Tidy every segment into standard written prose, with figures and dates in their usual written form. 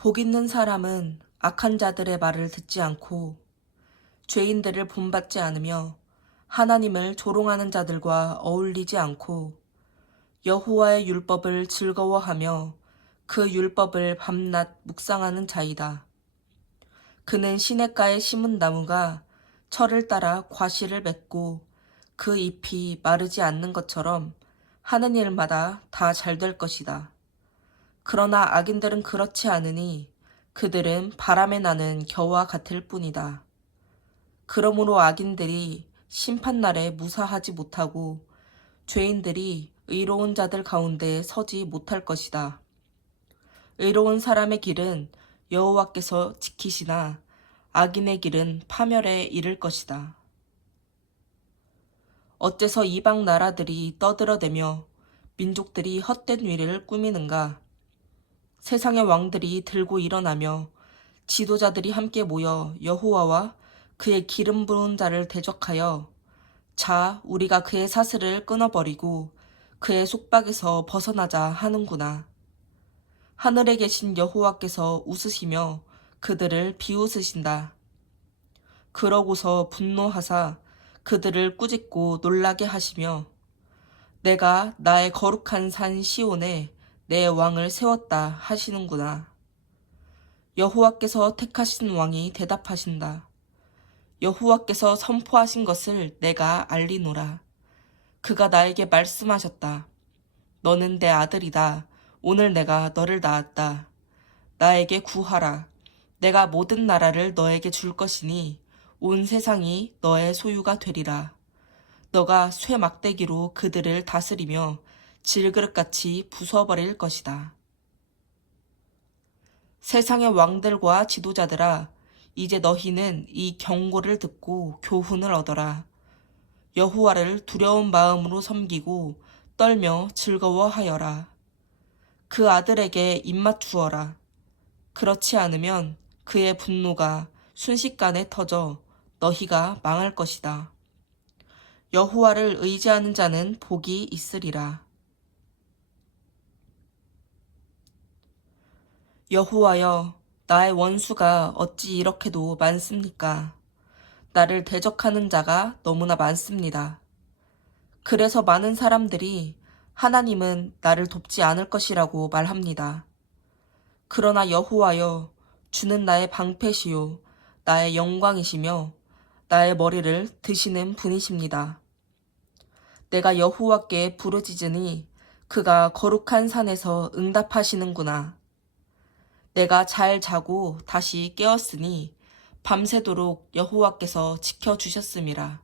복 있는 사람은 악한 자들의 말을 듣지 않고 죄인들을 본받지 않으며 하나님을 조롱하는 자들과 어울리지 않고 여호와의 율법을 즐거워하며 그 율법을 밤낮 묵상하는 자이다. 그는 시냇가에 심은 나무가 철을 따라 과실을 맺고 그 잎이 마르지 않는 것처럼 하는 일마다 다 잘 될 것이다. 그러나 악인들은 그렇지 않으니 그들은 바람에 나는 겨와 같을 뿐이다. 그러므로 악인들이 심판날에 무사하지 못하고 죄인들이 의로운 자들 가운데 서지 못할 것이다. 의로운 사람의 길은 여호와께서 지키시나 악인의 길은 파멸에 이를 것이다. 어째서 이방 나라들이 떠들어대며 민족들이 헛된 위를 꾸미는가? 세상의 왕들이 들고 일어나며 지도자들이 함께 모여 여호와와 그의 기름 부은 자를 대적하여 자, 우리가 그의 사슬을 끊어버리고 그의 속박에서 벗어나자 하는구나. 하늘에 계신 여호와께서 웃으시며 그들을 비웃으신다. 그러고서 분노하사 그들을 꾸짖고 놀라게 하시며 내가 나의 거룩한 산 시온에 내 왕을 세웠다 하시는구나. 여호와께서 택하신 왕이 대답하신다. 여호와께서 선포하신 것을 내가 알리노라. 그가 나에게 말씀하셨다. 너는 내 아들이다. 오늘 내가 너를 낳았다. 나에게 구하라. 내가 모든 나라를 너에게 줄 것이니 온 세상이 너의 소유가 되리라. 너가 쇠 막대기로 그들을 다스리며 질그릇같이 부숴버릴 것이다. 세상의 왕들과 지도자들아, 이제 너희는 이 경고를 듣고 교훈을 얻어라. 여호와를 두려운 마음으로 섬기고 떨며 즐거워하여라. 그 아들에게 입맞추어라. 그렇지 않으면 그의 분노가 순식간에 터져 너희가 망할 것이다. 여호와를 의지하는 자는 복이 있으리라. 여호와여, 나의 원수가 어찌 이렇게도 많습니까? 나를 대적하는 자가 너무나 많습니다. 그래서 많은 사람들이 하나님은 나를 돕지 않을 것이라고 말합니다. 그러나 여호와여, 주는 나의 방패시요 나의 영광이시며 나의 머리를 드시는 분이십니다. 내가 여호와께 부르짖으니 그가 거룩한 산에서 응답하시는구나. 내가 잘 자고 다시 깨었으니 밤새도록 여호와께서 지켜주셨음이라.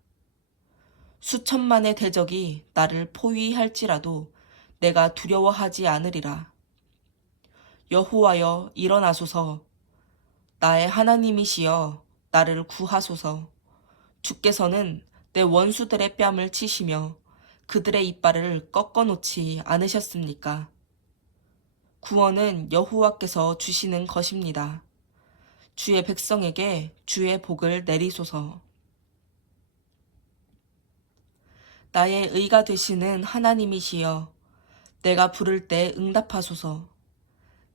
수천만의 대적이 나를 포위할지라도 내가 두려워하지 않으리라. 여호와여, 일어나소서. 나의 하나님이시여, 나를 구하소서. 주께서는 내 원수들의 뺨을 치시며 그들의 이빨을 꺾어놓지 않으셨습니까? 구원은 여호와께서 주시는 것입니다. 주의 백성에게 주의 복을 내리소서. 나의 의가 되시는 하나님이시여, 내가 부를 때 응답하소서.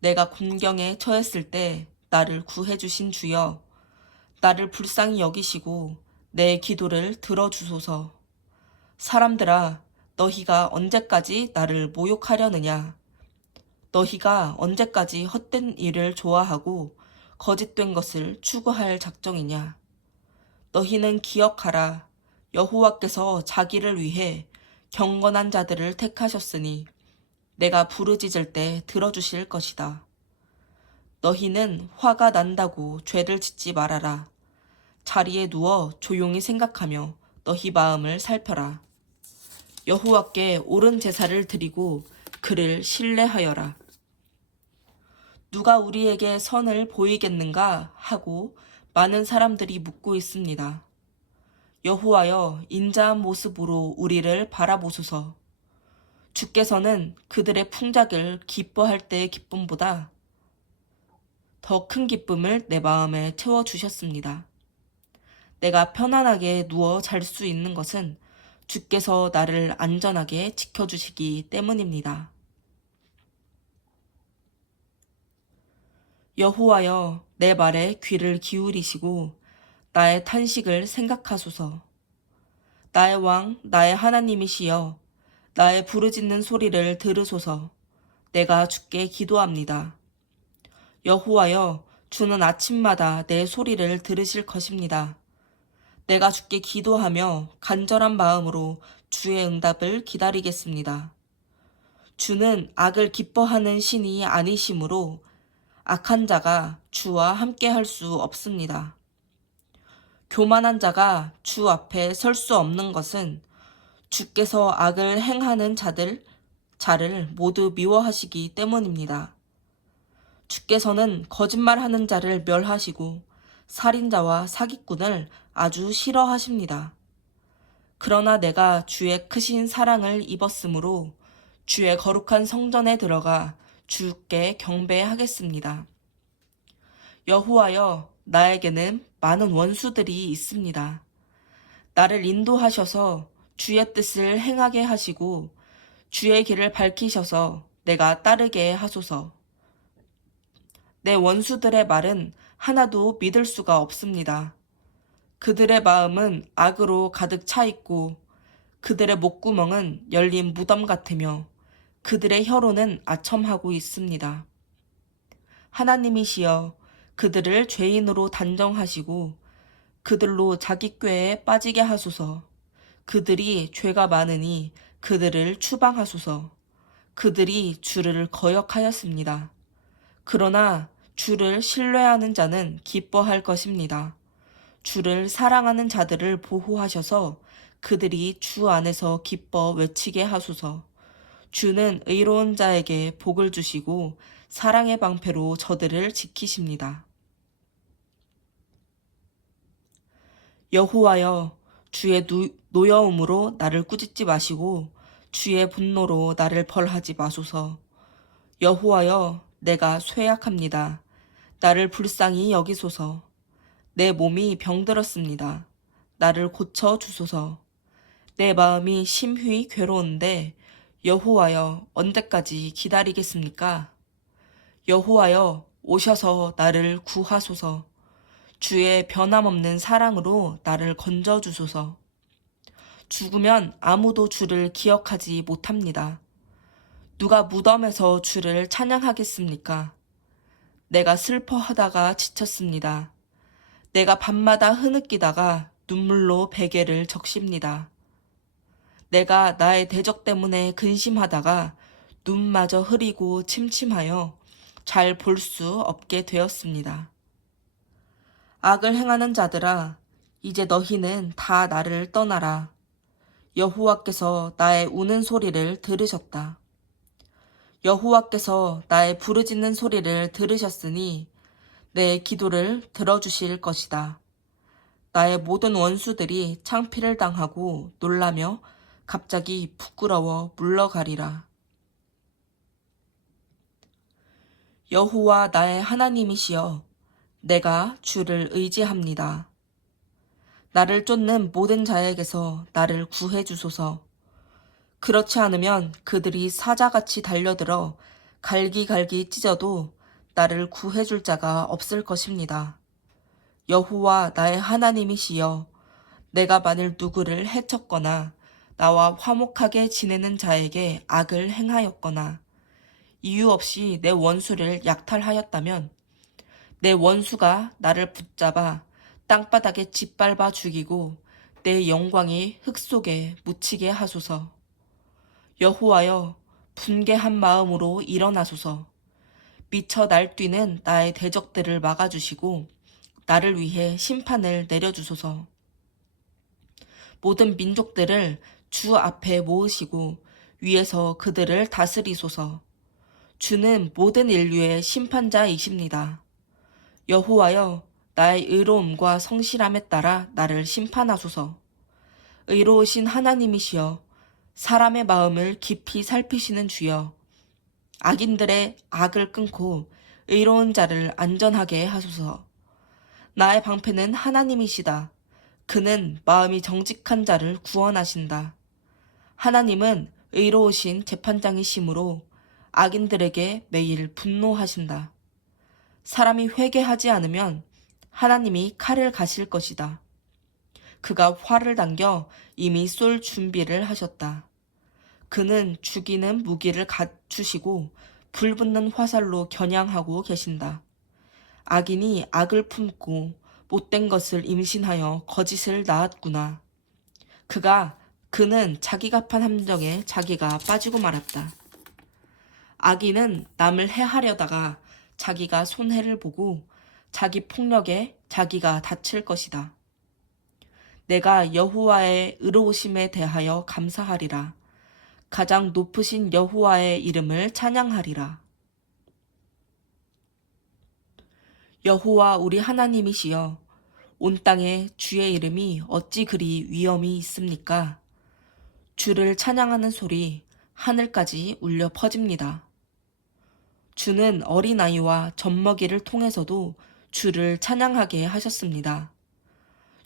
내가 곤경에 처했을 때 나를 구해주신 주여, 나를 불쌍히 여기시고 내 기도를 들어주소서. 사람들아, 너희가 언제까지 나를 모욕하려느냐? 너희가 언제까지 헛된 일을 좋아하고 거짓된 것을 추구할 작정이냐? 너희는 기억하라. 여호와께서 자기를 위해 경건한 자들을 택하셨으니 내가 부르짖을 때 들어주실 것이다. 너희는 화가 난다고 죄를 짓지 말아라. 자리에 누워 조용히 생각하며 너희 마음을 살펴라. 여호와께 옳은 제사를 드리고 그를 신뢰하여라. 누가 우리에게 선을 보이겠는가 하고 많은 사람들이 묻고 있습니다. 여호와여, 인자한 모습으로 우리를 바라보소서. 주께서는 그들의 풍작을 기뻐할 때의 기쁨보다 더 큰 기쁨을 내 마음에 채워주셨습니다. 내가 편안하게 누워 잘 수 있는 것은 주께서 나를 안전하게 지켜주시기 때문입니다. 여호와여, 내 말에 귀를 기울이시고 나의 탄식을 생각하소서. 나의 왕, 나의 하나님이시여, 나의 부르짖는 소리를 들으소서. 내가 주께 기도합니다. 여호와여, 주는 아침마다 내 소리를 들으실 것입니다. 내가 주께 기도하며 간절한 마음으로 주의 응답을 기다리겠습니다. 주는 악을 기뻐하는 신이 아니시므로 악한 자가 주와 함께 할 수 없습니다. 교만한 자가 주 앞에 설 수 없는 것은 주께서 악을 행하는 자를 모두 미워하시기 때문입니다. 주께서는 거짓말하는 자를 멸하시고 살인자와 사기꾼을 아주 싫어하십니다. 그러나 내가 주의 크신 사랑을 입었으므로 주의 거룩한 성전에 들어가 주께 경배하겠습니다. 여호와여, 나에게는 많은 원수들이 있습니다. 나를 인도하셔서 주의 뜻을 행하게 하시고 주의 길을 밝히셔서 내가 따르게 하소서. 내 원수들의 말은 하나도 믿을 수가 없습니다. 그들의 마음은 악으로 가득 차 있고 그들의 목구멍은 열린 무덤 같으며 그들의 혀로는 아첨하고 있습니다. 하나님이시여, 그들을 죄인으로 단정하시고 그들로 자기 꾀에 빠지게 하소서. 그들이 죄가 많으니 그들을 추방하소서. 그들이 주를 거역하였습니다. 그러나 주를 신뢰하는 자는 기뻐할 것입니다. 주를 사랑하는 자들을 보호하셔서 그들이 주 안에서 기뻐 외치게 하소서. 주는 의로운 자에게 복을 주시고 사랑의 방패로 저들을 지키십니다. 여호와여, 주의 노여움으로 나를 꾸짖지 마시고 주의 분노로 나를 벌하지 마소서. 여호와여, 내가 쇠약합니다. 나를 불쌍히 여기소서. 내 몸이 병들었습니다. 나를 고쳐 주소서. 내 마음이 심히 괴로운데 여호와여, 언제까지 기다리겠습니까? 여호와여, 오셔서 나를 구하소서. 주의 변함없는 사랑으로 나를 건져주소서. 죽으면 아무도 주를 기억하지 못합니다. 누가 무덤에서 주를 찬양하겠습니까? 내가 슬퍼하다가 지쳤습니다. 내가 밤마다 흐느끼다가 눈물로 베개를 적십니다. 내가 나의 대적 때문에 근심하다가 눈마저 흐리고 침침하여 잘 볼 수 없게 되었습니다. 악을 행하는 자들아, 이제 너희는 다 나를 떠나라. 여호와께서 나의 우는 소리를 들으셨다. 여호와께서 나의 부르짖는 소리를 들으셨으니 내 기도를 들어주실 것이다. 나의 모든 원수들이 창피를 당하고 놀라며 갑자기 부끄러워 물러가리라. 여호와 나의 하나님이시여, 내가 주를 의지합니다. 나를 쫓는 모든 자에게서 나를 구해 주소서. 그렇지 않으면 그들이 사자같이 달려들어 갈기갈기 찢어도 나를 구해줄 자가 없을 것입니다. 여호와 나의 하나님이시여, 내가 만일 누구를 해쳤거나 나와 화목하게 지내는 자에게 악을 행하였거나 이유 없이 내 원수를 약탈하였다면 내 원수가 나를 붙잡아 땅바닥에 짓밟아 죽이고 내 영광이 흙 속에 묻히게 하소서. 여호와여, 분개한 마음으로 일어나소서. 미쳐 날뛰는 나의 대적들을 막아주시고 나를 위해 심판을 내려주소서. 모든 민족들을 주 앞에 모으시고 위에서 그들을 다스리소서. 주는 모든 인류의 심판자이십니다. 여호와여, 나의 의로움과 성실함에 따라 나를 심판하소서. 의로우신 하나님이시여, 사람의 마음을 깊이 살피시는 주여, 악인들의 악을 끊고 의로운 자를 안전하게 하소서. 나의 방패는 하나님이시다. 그는 마음이 정직한 자를 구원하신다. 하나님은 의로우신 재판장이시므로 악인들에게 매일 분노하신다. 사람이 회개하지 않으면 하나님이 칼을 가실 것이다. 그가 활을 당겨 이미 쏠 준비를 하셨다. 그는 죽이는 무기를 갖추시고 불붙는 화살로 겨냥하고 계신다. 악인이 악을 품고 못된 것을 임신하여 거짓을 낳았구나. 그는 자기가 판 함정에 자기가 빠지고 말았다. 악인은 남을 해하려다가 자기가 손해를 보고 자기 폭력에 자기가 다칠 것이다. 내가 여호와의 의로우심에 대하여 감사하리라. 가장 높으신 여호와의 이름을 찬양하리라. 여호와 우리 하나님이시여, 온 땅에 주의 이름이 어찌 그리 위엄이 있습니까? 주를 찬양하는 소리 하늘까지 울려 퍼집니다. 주는 어린아이와 젖먹이를 통해서도 주를 찬양하게 하셨습니다.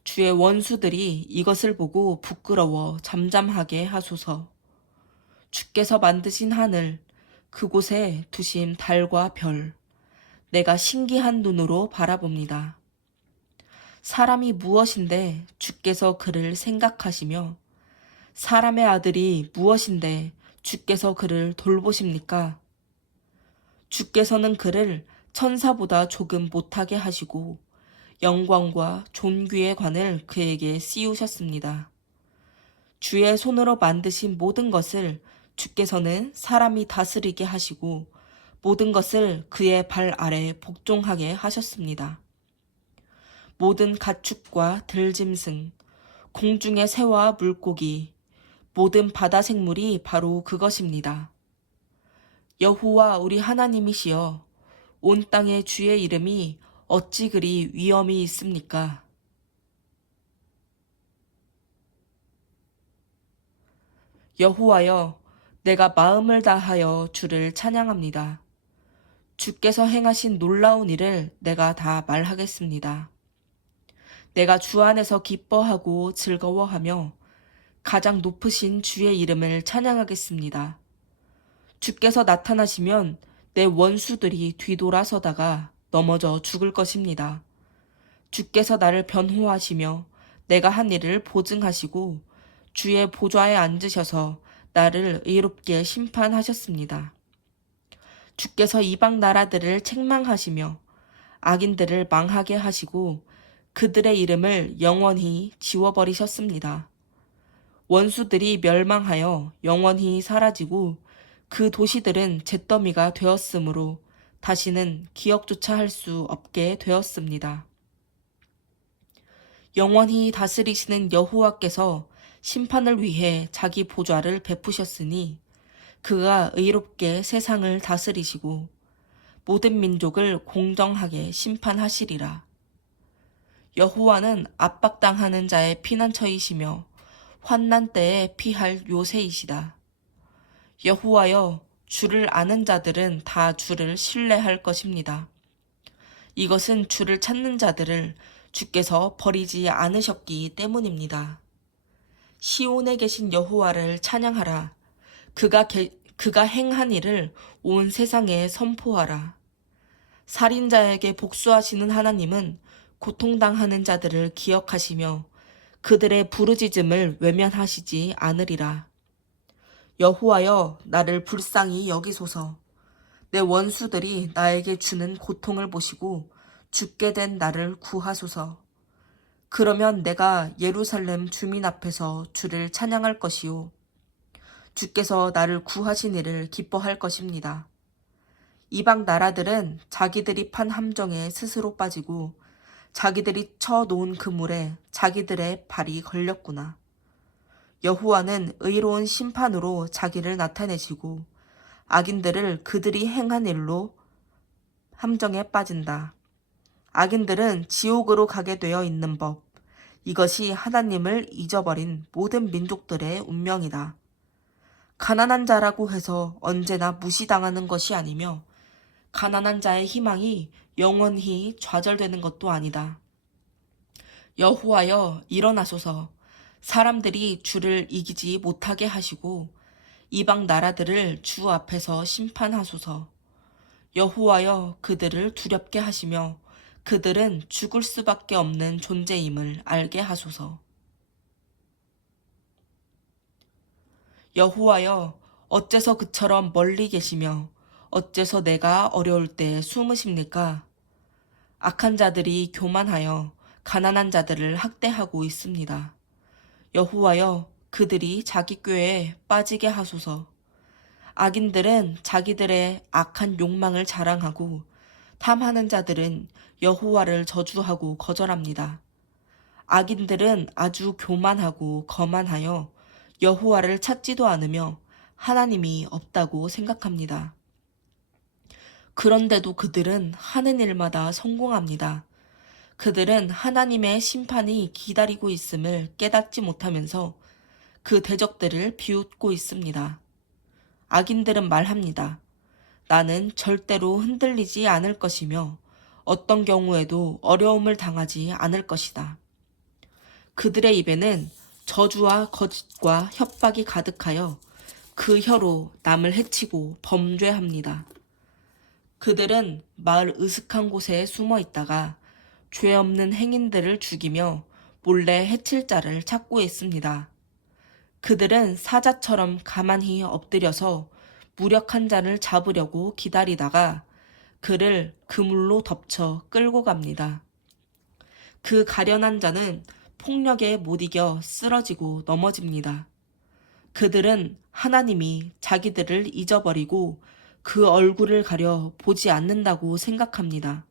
주의 원수들이 이것을 보고 부끄러워 잠잠하게 하소서. 주께서 만드신 하늘, 그곳에 두신 달과 별, 내가 신기한 눈으로 바라봅니다. 사람이 무엇인데 주께서 그를 생각하시며 사람의 아들이 무엇인데 주께서 그를 돌보십니까? 주께서는 그를 천사보다 조금 못하게 하시고 영광과 존귀의 관을 그에게 씌우셨습니다. 주의 손으로 만드신 모든 것을 주께서는 사람이 다스리게 하시고 모든 것을 그의 발 아래 복종하게 하셨습니다. 모든 가축과 들짐승, 공중의 새와 물고기, 모든 바다 생물이 바로 그것입니다. 여호와 우리 하나님이시여, 온 땅에 주의 이름이 어찌 그리 위엄이 있습니까? 여호와여, 내가 마음을 다하여 주를 찬양합니다. 주께서 행하신 놀라운 일을 내가 다 말하겠습니다. 내가 주 안에서 기뻐하고 즐거워하며 가장 높으신 주의 이름을 찬양하겠습니다. 주께서 나타나시면 내 원수들이 뒤돌아서다가 넘어져 죽을 것입니다. 주께서 나를 변호하시며 내가 한 일을 보증하시고 주의 보좌에 앉으셔서 나를 의롭게 심판하셨습니다. 주께서 이방 나라들을 책망하시며 악인들을 망하게 하시고 그들의 이름을 영원히 지워버리셨습니다. 원수들이 멸망하여 영원히 사라지고 그 도시들은 잿더미가 되었으므로 다시는 기억조차 할 수 없게 되었습니다. 영원히 다스리시는 여호와께서 심판을 위해 자기 보좌를 베푸셨으니 그가 의롭게 세상을 다스리시고 모든 민족을 공정하게 심판하시리라. 여호와는 압박당하는 자의 피난처이시며 환난 때에 피할 요새이시다. 여호와여, 주를 아는 자들은 다 주를 신뢰할 것입니다. 이것은 주를 찾는 자들을 주께서 버리지 않으셨기 때문입니다. 시온에 계신 여호와를 찬양하라. 그가 행한 일을 온 세상에 선포하라. 살인자에게 복수하시는 하나님은 고통당하는 자들을 기억하시며 그들의 부르짖음을 외면하시지 않으리라. 여호와여, 나를 불쌍히 여기소서. 내 원수들이 나에게 주는 고통을 보시고 죽게 된 나를 구하소서. 그러면 내가 예루살렘 주민 앞에서 주를 찬양할 것이요 주께서 나를 구하신 이를 기뻐할 것입니다. 이방 나라들은 자기들이 판 함정에 스스로 빠지고 자기들이 쳐 놓은 그물에 자기들의 발이 걸렸구나. 여호와는 의로운 심판으로 자기를 나타내시고 악인들을 그들이 행한 일로 함정에 빠진다. 악인들은 지옥으로 가게 되어 있는 법. 이것이 하나님을 잊어버린 모든 민족들의 운명이다. 가난한 자라고 해서 언제나 무시당하는 것이 아니며 가난한 자의 희망이 영원히 좌절되는 것도 아니다. 여호와여, 일어나소서. 사람들이 주를 이기지 못하게 하시고 이방 나라들을 주 앞에서 심판하소서. 여호와여 그들을 두렵게 하시며 그들은 죽을 수밖에 없는 존재임을 알게 하소서. 여호와여 어째서 그처럼 멀리 계시며 어째서 내가 어려울 때 숨으십니까? 악한 자들이 교만하여 가난한 자들을 학대하고 있습니다. 여호와여 그들이 자기 꾀에 빠지게 하소서. 악인들은 자기들의 악한 욕망을 자랑하고 탐하는 자들은 여호와를 저주하고 거절합니다. 악인들은 아주 교만하고 거만하여 여호와를 찾지도 않으며 하나님이 없다고 생각합니다. 그런데도 그들은 하는 일마다 성공합니다. 그들은 하나님의 심판이 기다리고 있음을 깨닫지 못하면서 그 대적들을 비웃고 있습니다. 악인들은 말합니다. 나는 절대로 흔들리지 않을 것이며 어떤 경우에도 어려움을 당하지 않을 것이다. 그들의 입에는 저주와 거짓과 협박이 가득하여 그 혀로 남을 해치고 범죄합니다. 그들은 마을 으슥한 곳에 숨어 있다가 죄 없는 행인들을 죽이며 몰래 해칠 자를 찾고 있습니다. 그들은 사자처럼 가만히 엎드려서 무력한 자를 잡으려고 기다리다가 그를 그물로 덮쳐 끌고 갑니다. 그 가련한 자는 폭력에 못 이겨 쓰러지고 넘어집니다. 그들은 하나님이 자기들을 잊어버리고 그 얼굴을 가려 보지 않는다고 생각합니다.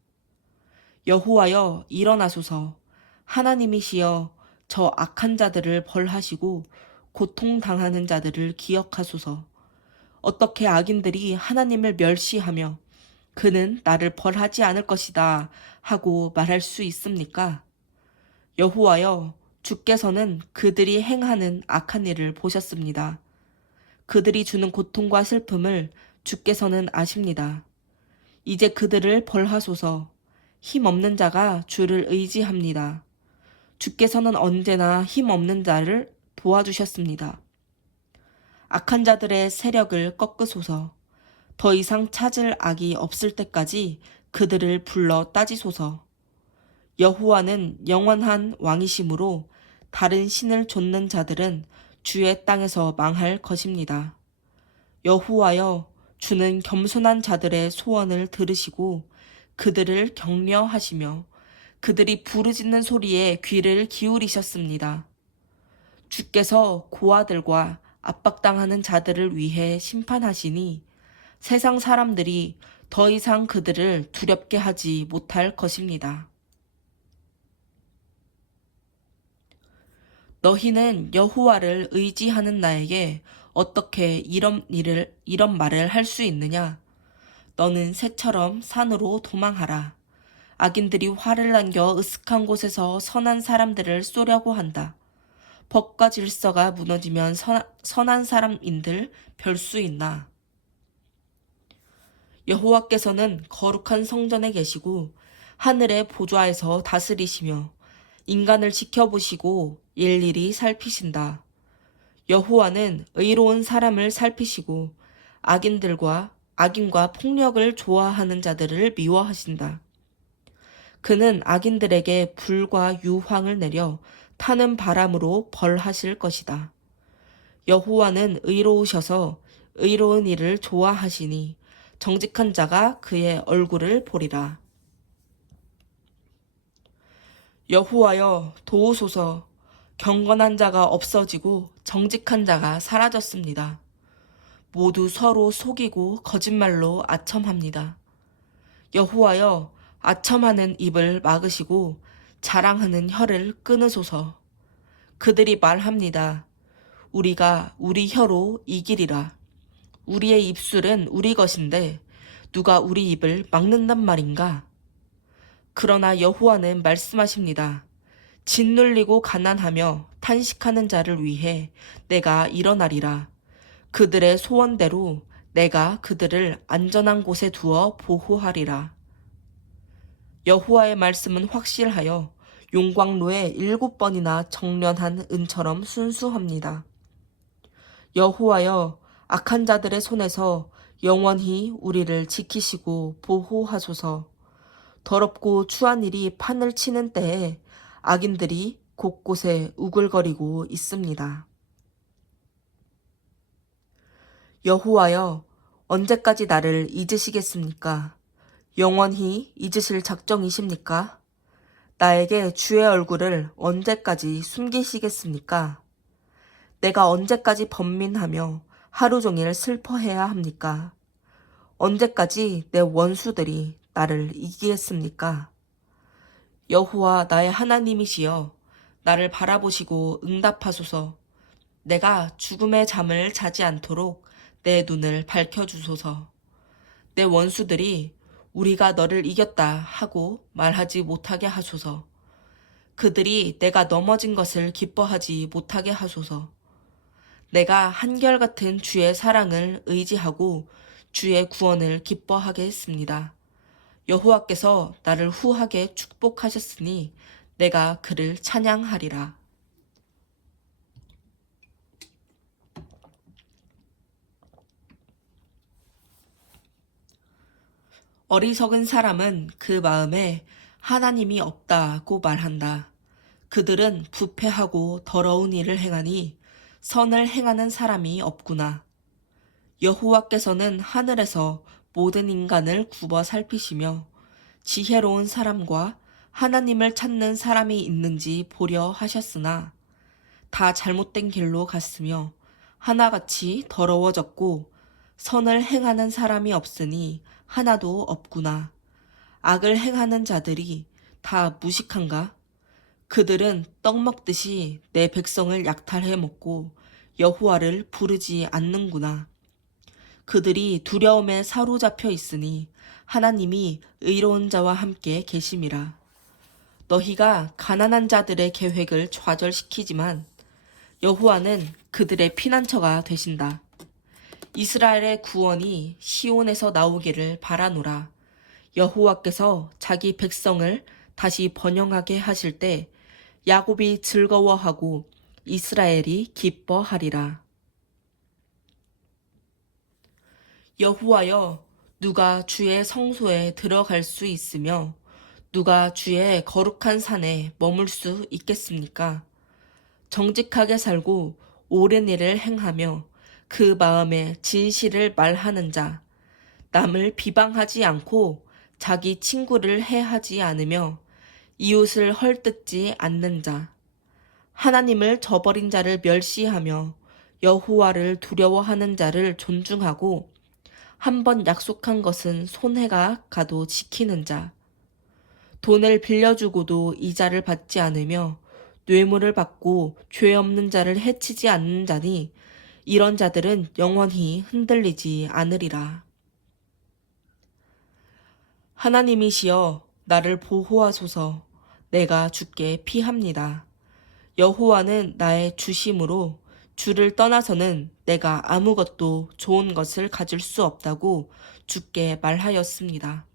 여호와여 일어나소서. 하나님이시여 저 악한 자들을 벌하시고 고통당하는 자들을 기억하소서. 어떻게 악인들이 하나님을 멸시하며 그는 나를 벌하지 않을 것이다 하고 말할 수 있습니까? 여호와여 주께서는 그들이 행하는 악한 일을 보셨습니다. 그들이 주는 고통과 슬픔을 주께서는 아십니다. 이제 그들을 벌하소서. 힘없는 자가 주를 의지합니다. 주께서는 언제나 힘없는 자를 도와주셨습니다. 악한 자들의 세력을 꺾으소서. 더 이상 찾을 악이 없을 때까지 그들을 불러 따지소서. 여호와는 영원한 왕이시므로 다른 신을 좇는 자들은 주의 땅에서 망할 것입니다. 여호와여 주는 겸손한 자들의 소원을 들으시고 그들을 격려하시며 그들이 부르짖는 소리에 귀를 기울이셨습니다. 주께서 고아들과 압박당하는 자들을 위해 심판하시니 세상 사람들이 더 이상 그들을 두렵게 하지 못할 것입니다. 너희는 여호와를 의지하는 나에게 어떻게 이런 말을 할 수 있느냐? 너는 새처럼 산으로 도망하라. 악인들이 활을 남겨 으슥한 곳에서 선한 사람들을 쏘려고 한다. 법과 질서가 무너지면 선한 사람인들 별 수 있나? 여호와께서는 거룩한 성전에 계시고 하늘의 보좌에서 다스리시며 인간을 지켜보시고 일일이 살피신다. 여호와는 의로운 사람을 살피시고 악인과 폭력을 좋아하는 자들을 미워하신다. 그는 악인들에게 불과 유황을 내려 타는 바람으로 벌하실 것이다. 여호와는 의로우셔서 의로운 일을 좋아하시니 정직한 자가 그의 얼굴을 보리라. 여호와여 도우소서. 경건한 자가 없어지고 정직한 자가 사라졌습니다. 모두 서로 속이고 거짓말로 아첨합니다. 여호와여 아첨하는 입을 막으시고 자랑하는 혀를 끊으소서. 그들이 말합니다. 우리가 우리 혀로 이기리라. 우리의 입술은 우리 것인데 누가 우리 입을 막는단 말인가? 그러나 여호와는 말씀하십니다. 짓눌리고 가난하며 탄식하는 자를 위해 내가 일어나리라. 그들의 소원대로 내가 그들을 안전한 곳에 두어 보호하리라. 여호와의 말씀은 확실하여 용광로에 7번이나 정련한 은처럼 순수합니다. 여호와여 악한 자들의 손에서 영원히 우리를 지키시고 보호하소서. 더럽고 추한 일이 판을 치는 때에 악인들이 곳곳에 우글거리고 있습니다. 여호와여, 언제까지 나를 잊으시겠습니까? 영원히 잊으실 작정이십니까? 나에게 주의 얼굴을 언제까지 숨기시겠습니까? 내가 언제까지 번민하며 하루 종일 슬퍼해야 합니까? 언제까지 내 원수들이 나를 이기겠습니까? 여호와 나의 하나님이시여, 나를 바라보시고 응답하소서. 내가 죽음의 잠을 자지 않도록 내 눈을 밝혀주소서. 내 원수들이 우리가 너를 이겼다 하고 말하지 못하게 하소서. 그들이 내가 넘어진 것을 기뻐하지 못하게 하소서. 내가 한결같은 주의 사랑을 의지하고 주의 구원을 기뻐하게 했습니다. 여호와께서 나를 후하게 축복하셨으니 내가 그를 찬양하리라. 어리석은 사람은 그 마음에 하나님이 없다고 말한다. 그들은 부패하고 더러운 일을 행하니 선을 행하는 사람이 없구나. 여호와께서는 하늘에서 모든 인간을 굽어 살피시며 지혜로운 사람과 하나님을 찾는 사람이 있는지 보려 하셨으나 다 잘못된 길로 갔으며 하나같이 더러워졌고 선을 행하는 사람이 없으니 하나도 없구나. 악을 행하는 자들이 다 무식한가? 그들은 떡 먹듯이 내 백성을 약탈해 먹고 여호와를 부르지 않는구나. 그들이 두려움에 사로잡혀 있으니 하나님이 의로운 자와 함께 계심이라. 너희가 가난한 자들의 계획을 좌절시키지만 여호와는 그들의 피난처가 되신다. 이스라엘의 구원이 시온에서 나오기를 바라노라. 여호와께서 자기 백성을 다시 번영하게 하실 때 야곱이 즐거워하고 이스라엘이 기뻐하리라. 여호와여, 누가 주의 성소에 들어갈 수 있으며 누가 주의 거룩한 산에 머물 수 있겠습니까? 정직하게 살고 옳은 일을 행하며 그 마음에 진실을 말하는 자, 남을 비방하지 않고 자기 친구를 해하지 않으며 이웃을 헐뜯지 않는 자, 하나님을 저버린 자를 멸시하며 여호와를 두려워하는 자를 존중하고 한 번 약속한 것은 손해가 가도 지키는 자, 돈을 빌려주고도 이자를 받지 않으며 뇌물을 받고 죄 없는 자를 해치지 않는 자니 이런 자들은 영원히 흔들리지 않으리라. 하나님이시여, 나를 보호하소서. 내가 주께 피합니다. 여호와는 나의 주심으로 주를 떠나서는 내가 아무것도 좋은 것을 가질 수 없다고 주께 말하였습니다.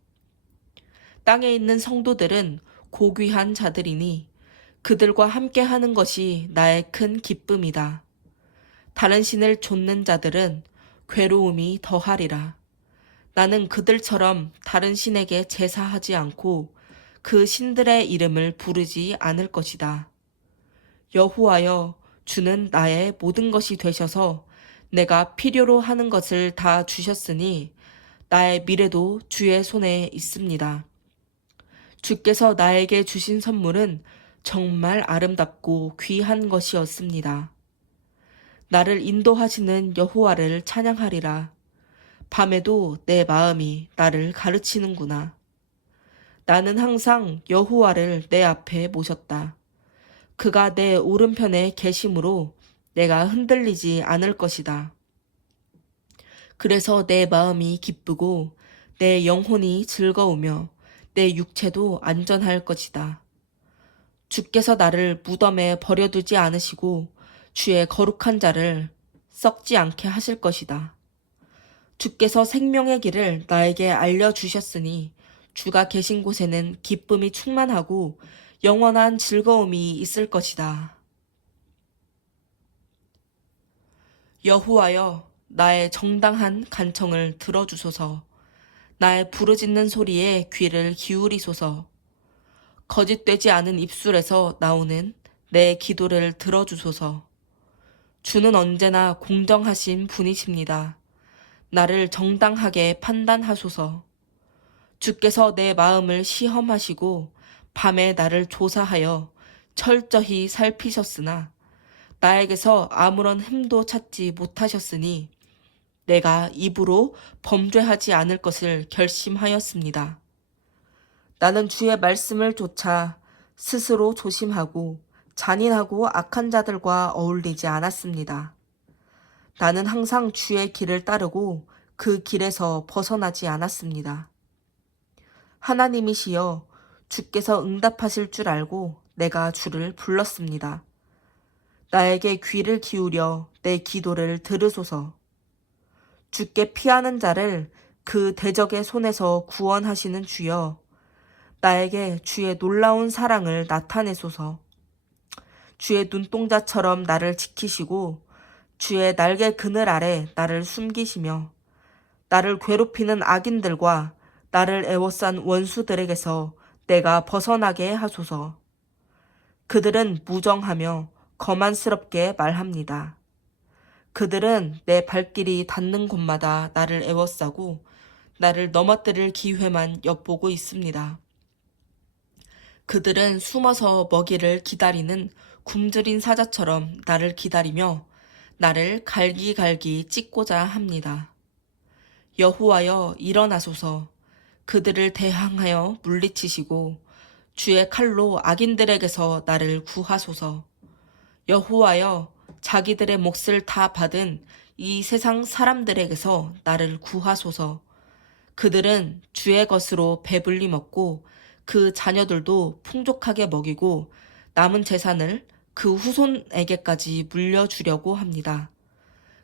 땅에 있는 성도들은 고귀한 자들이니 그들과 함께 하는 것이 나의 큰 기쁨이다. 다른 신을 좇는 자들은 괴로움이 더하리라. 나는 그들처럼 다른 신에게 제사하지 않고 그 신들의 이름을 부르지 않을 것이다. 여호와여, 주는 나의 모든 것이 되셔서 내가 필요로 하는 것을 다 주셨으니 나의 미래도 주의 손에 있습니다. 주께서 나에게 주신 선물은 정말 아름답고 귀한 것이었습니다. 나를 인도하시는 여호와를 찬양하리라. 밤에도 내 마음이 나를 가르치는구나. 나는 항상 여호와를 내 앞에 모셨다. 그가 내 오른편에 계심으로 내가 흔들리지 않을 것이다. 그래서 내 마음이 기쁘고 내 영혼이 즐거우며 내 육체도 안전할 것이다. 주께서 나를 무덤에 버려두지 않으시고 주의 거룩한 자를 썩지 않게 하실 것이다. 주께서 생명의 길을 나에게 알려주셨으니 주가 계신 곳에는 기쁨이 충만하고 영원한 즐거움이 있을 것이다. 여호와여, 나의 정당한 간청을 들어주소서. 나의 부르짖는 소리에 귀를 기울이소서. 거짓되지 않은 입술에서 나오는 내 기도를 들어주소서. 주는 언제나 공정하신 분이십니다. 나를 정당하게 판단하소서. 주께서 내 마음을 시험하시고 밤에 나를 조사하여 철저히 살피셨으나 나에게서 아무런 흠도 찾지 못하셨으니 내가 입으로 범죄하지 않을 것을 결심하였습니다. 나는 주의 말씀을 쫓아 스스로 조심하고 잔인하고 악한 자들과 어울리지 않았습니다. 나는 항상 주의 길을 따르고 그 길에서 벗어나지 않았습니다. 하나님이시여, 주께서 응답하실 줄 알고 내가 주를 불렀습니다. 나에게 귀를 기울여 내 기도를 들으소서. 주께 피하는 자를 그 대적의 손에서 구원하시는 주여, 나에게 주의 놀라운 사랑을 나타내소서. 주의 눈동자처럼 나를 지키시고 주의 날개 그늘 아래 나를 숨기시며 나를 괴롭히는 악인들과 나를 애워싼 원수들에게서 내가 벗어나게 하소서. 그들은 무정하며 거만스럽게 말합니다. 그들은 내 발길이 닿는 곳마다 나를 애워싸고 나를 넘어뜨릴 기회만 엿보고 있습니다. 그들은 숨어서 먹이를 기다리는 굶주린 사자처럼 나를 기다리며 나를 갈기갈기 찢고자 합니다. 여호와여, 일어나소서. 그들을 대항하여 물리치시고 주의 칼로 악인들에게서 나를 구하소서. 여호와여, 자기들의 몫을 다 받은 이 세상 사람들에게서 나를 구하소서. 그들은 주의 것으로 배불리 먹고 그 자녀들도 풍족하게 먹이고 남은 재산을 그 후손에게까지 물려주려고 합니다.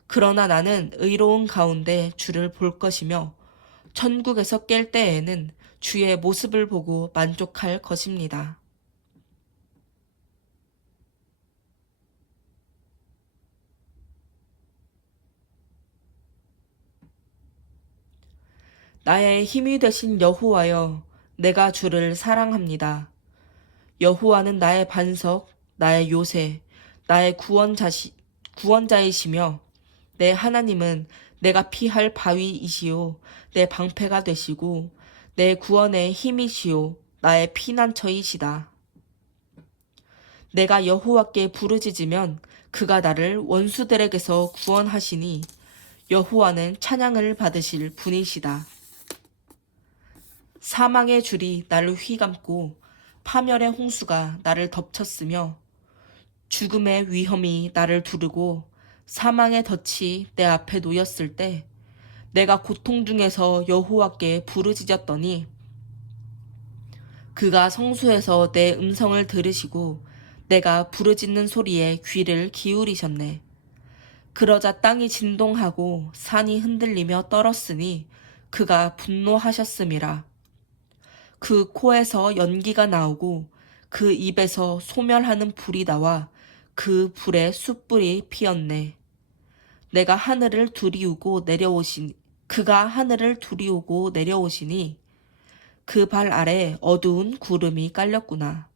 그러나 나는 의로운 가운데 주를 볼 것이며 천국에서 깰 때에는 주의 모습을 보고 만족할 것입니다. 나의 힘이 되신 여호와여, 내가 주를 사랑합니다. 여호와는 나의 반석, 나의 요새, 나의 구원자이시며 내 하나님은 내가 피할 바위이시요 내 방패가 되시고 내 구원의 힘이시요 나의 피난처이시다. 내가 여호와께 부르짖으면 그가 나를 원수들에게서 구원하시니 여호와는 찬양을 받으실 분이시다. 사망의 줄이 나를 휘감고 파멸의 홍수가 나를 덮쳤으며 죽음의 위험이 나를 두르고 사망의 덫이 내 앞에 놓였을 때 내가 고통 중에서 여호와께 부르짖었더니 그가 성소에서 내 음성을 들으시고 내가 부르짖는 소리에 귀를 기울이셨네. 그러자 땅이 진동하고 산이 흔들리며 떨었으니 그가 분노하셨음이라. 그 코에서 연기가 나오고 그 입에서 소멸하는 불이 나와 그 불에 숯불이 피었네. 그가 하늘을 두리우고 내려오시니 그 발 아래 어두운 구름이 깔렸구나.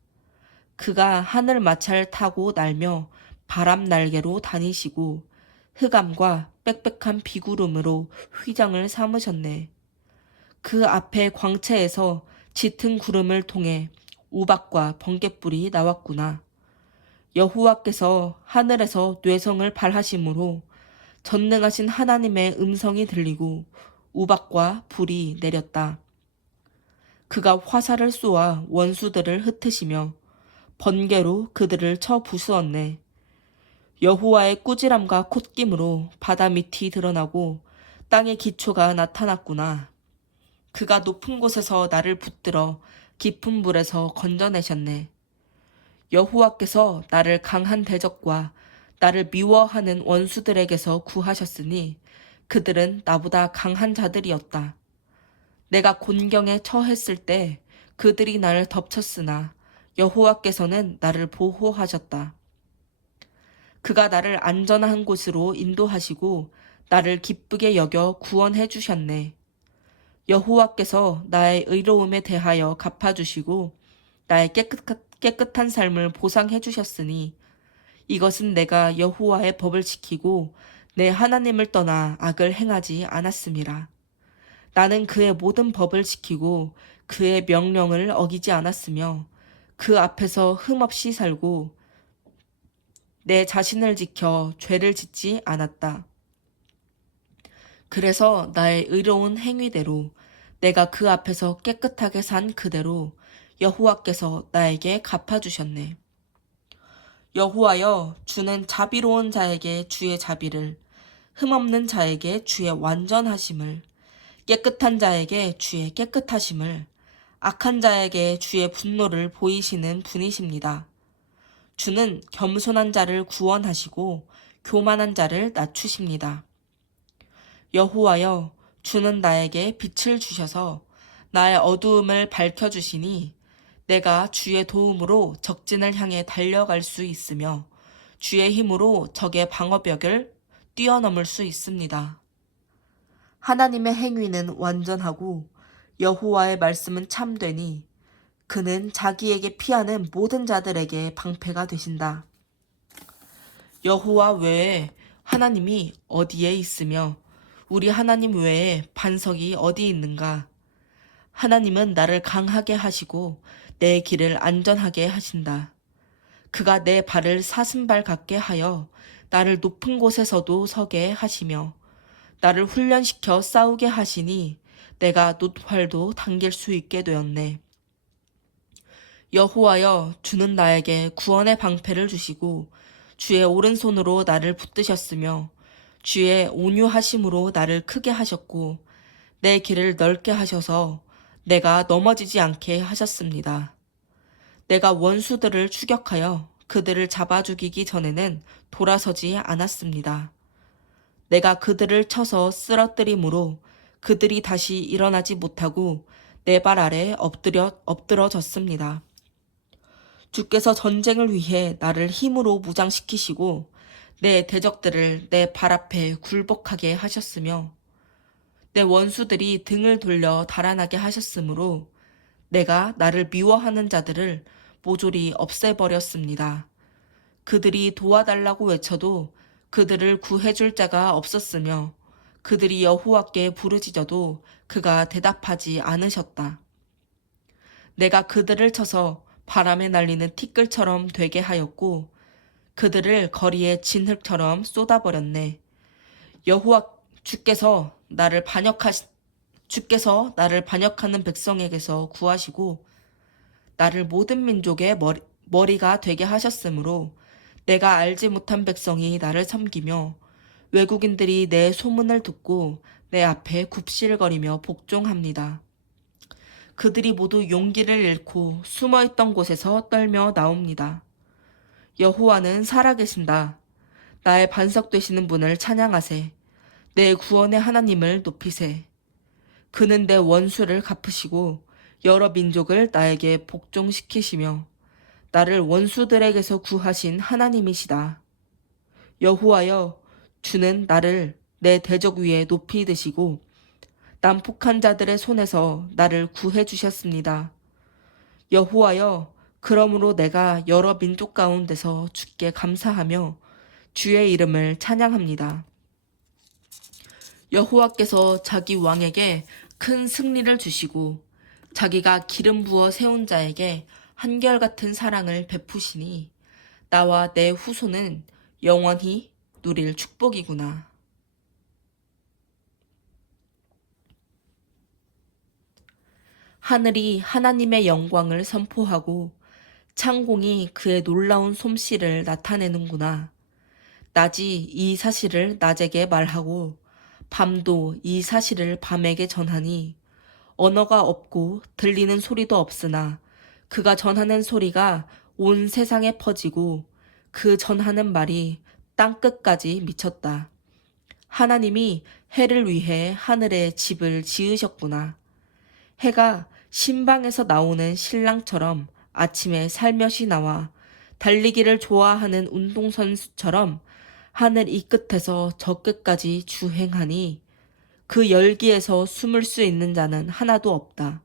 그가 하늘 마차를 타고 날며 바람 날개로 다니시고 흑암과 빽빽한 비구름으로 휘장을 삼으셨네. 그 앞에 광채에서 짙은 구름을 통해 우박과 번갯불이 나왔구나. 여호와께서 하늘에서 뇌성을 발하심으로 전능하신 하나님의 음성이 들리고 우박과 불이 내렸다. 그가 화살을 쏘아 원수들을 흩으시며 번개로 그들을 쳐 부수었네. 여호와의 꾸지람과 콧김으로 바다 밑이 드러나고 땅의 기초가 나타났구나. 그가 높은 곳에서 나를 붙들어 깊은 물에서 건져내셨네. 여호와께서 나를 강한 대적과 나를 미워하는 원수들에게서 구하셨으니 그들은 나보다 강한 자들이었다. 내가 곤경에 처했을 때 그들이 나를 덮쳤으나 여호와께서는 나를 보호하셨다. 그가 나를 안전한 곳으로 인도하시고 나를 기쁘게 여겨 구원해 주셨네. 여호와께서 나의 의로움에 대하여 갚아주시고 나의 깨끗한 삶을 보상해 주셨으니 이것은 내가 여호와의 법을 지키고 내 하나님을 떠나 악을 행하지 않았음이라. 나는 그의 모든 법을 지키고 그의 명령을 어기지 않았으며 그 앞에서 흠없이 살고 내 자신을 지켜 죄를 짓지 않았다. 그래서 나의 의로운 행위대로 내가 그 앞에서 깨끗하게 산 그대로 여호와께서 나에게 갚아주셨네. 여호와여, 주는 자비로운 자에게 주의 자비를, 흠없는 자에게 주의 완전하심을, 깨끗한 자에게 주의 깨끗하심을, 악한 자에게 주의 분노를 보이시는 분이십니다. 주는 겸손한 자를 구원하시고 교만한 자를 낮추십니다. 여호와여, 주는 나에게 빛을 주셔서 나의 어두움을 밝혀주시니 내가 주의 도움으로 적진을 향해 달려갈 수 있으며 주의 힘으로 적의 방어벽을 뛰어넘을 수 있습니다. 하나님의 행위는 완전하고 여호와의 말씀은 참되니 그는 자기에게 피하는 모든 자들에게 방패가 되신다. 여호와 외에 하나님이 어디에 있으며 우리 하나님 외에 반석이 어디 있는가? 하나님은 나를 강하게 하시고 내 길을 안전하게 하신다. 그가 내 발을 사슴발 같게 하여 나를 높은 곳에서도 서게 하시며 나를 훈련시켜 싸우게 하시니 내가 놋활도 당길 수 있게 되었네. 여호와여, 주는 나에게 구원의 방패를 주시고 주의 오른손으로 나를 붙드셨으며 주의 온유하심으로 나를 크게 하셨고 내 길을 넓게 하셔서 내가 넘어지지 않게 하셨습니다. 내가 원수들을 추격하여 그들을 잡아 죽이기 전에는 돌아서지 않았습니다. 내가 그들을 쳐서 쓰러뜨림으로 그들이 다시 일어나지 못하고 내 발 아래 엎드러졌습니다. 주께서 전쟁을 위해 나를 힘으로 무장시키시고 내 대적들을 내 발 앞에 굴복하게 하셨으며 내 원수들이 등을 돌려 달아나게 하셨으므로 내가 나를 미워하는 자들을 모조리 없애버렸습니다. 그들이 도와달라고 외쳐도 그들을 구해줄 자가 없었으며 그들이 여호와께 부르짖어도 그가 대답하지 않으셨다. 내가 그들을 쳐서 바람에 날리는 티끌처럼 되게 하였고 그들을 거리에 진흙처럼 쏟아버렸네. 주께서 나를 반역하는 백성에게서 구하시고 나를 모든 민족의 머리가 되게 하셨으므로 내가 알지 못한 백성이 나를 섬기며 외국인들이 내 소문을 듣고 내 앞에 굽실거리며 복종합니다. 그들이 모두 용기를 잃고 숨어있던 곳에서 떨며 나옵니다. 여호와는 살아계신다. 나의 반석 되시는 분을 찬양하세. 내 구원의 하나님을 높이세. 그는 내 원수를 갚으시고 여러 민족을 나에게 복종시키시며 나를 원수들에게서 구하신 하나님이시다. 여호와여, 주는 나를 내 대적 위에 높이 드시고 난폭한 자들의 손에서 나를 구해 주셨습니다. 여호와여, 그러므로 내가 여러 민족 가운데서 주께 감사하며 주의 이름을 찬양합니다. 여호와께서 자기 왕에게 큰 승리를 주시고 자기가 기름 부어 세운 자에게 한결같은 사랑을 베푸시니 나와 내 후손은 영원히 누릴 축복이구나. 하늘이 하나님의 영광을 선포하고 창공이 그의 놀라운 솜씨를 나타내는구나. 낮이 이 사실을 낮에게 말하고 밤도 이 사실을 밤에게 전하니 언어가 없고 들리는 소리도 없으나 그가 전하는 소리가 온 세상에 퍼지고 그 전하는 말이 땅끝까지 미쳤다. 하나님이 해를 위해 하늘에 집을 지으셨구나. 해가 신방에서 나오는 신랑처럼 아침에 살며시 나와 달리기를 좋아하는 운동선수처럼 하늘 이 끝에서 저 끝까지 주행하니 그 열기에서 숨을 수 있는 자는 하나도 없다.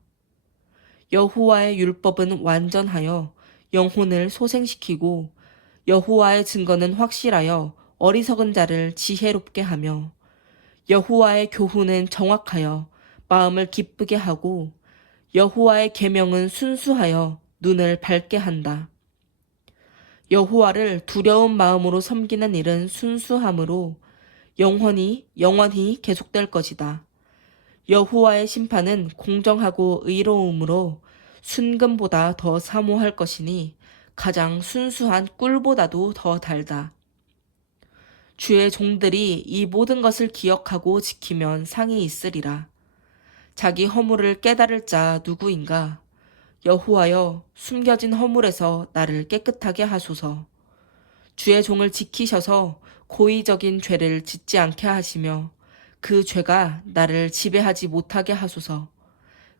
여호와의 율법은 완전하여 영혼을 소생시키고 여호와의 증거는 확실하여 어리석은 자를 지혜롭게 하며 여호와의 교훈은 정확하여 마음을 기쁘게 하고 여호와의 계명은 순수하여 눈을 밝게 한다. 여호와를 두려운 마음으로 섬기는 일은 순수함으로 영원히 계속될 것이다. 여호와의 심판은 공정하고 의로움으로 순금보다 더 사모할 것이니 가장 순수한 꿀보다도 더 달다. 주의 종들이 이 모든 것을 기억하고 지키면 상이 있으리라. 자기 허물을 깨달을 자 누구인가? 여호와여, 숨겨진 허물에서 나를 깨끗하게 하소서. 주의 종을 지키셔서 고의적인 죄를 짓지 않게 하시며 그 죄가 나를 지배하지 못하게 하소서.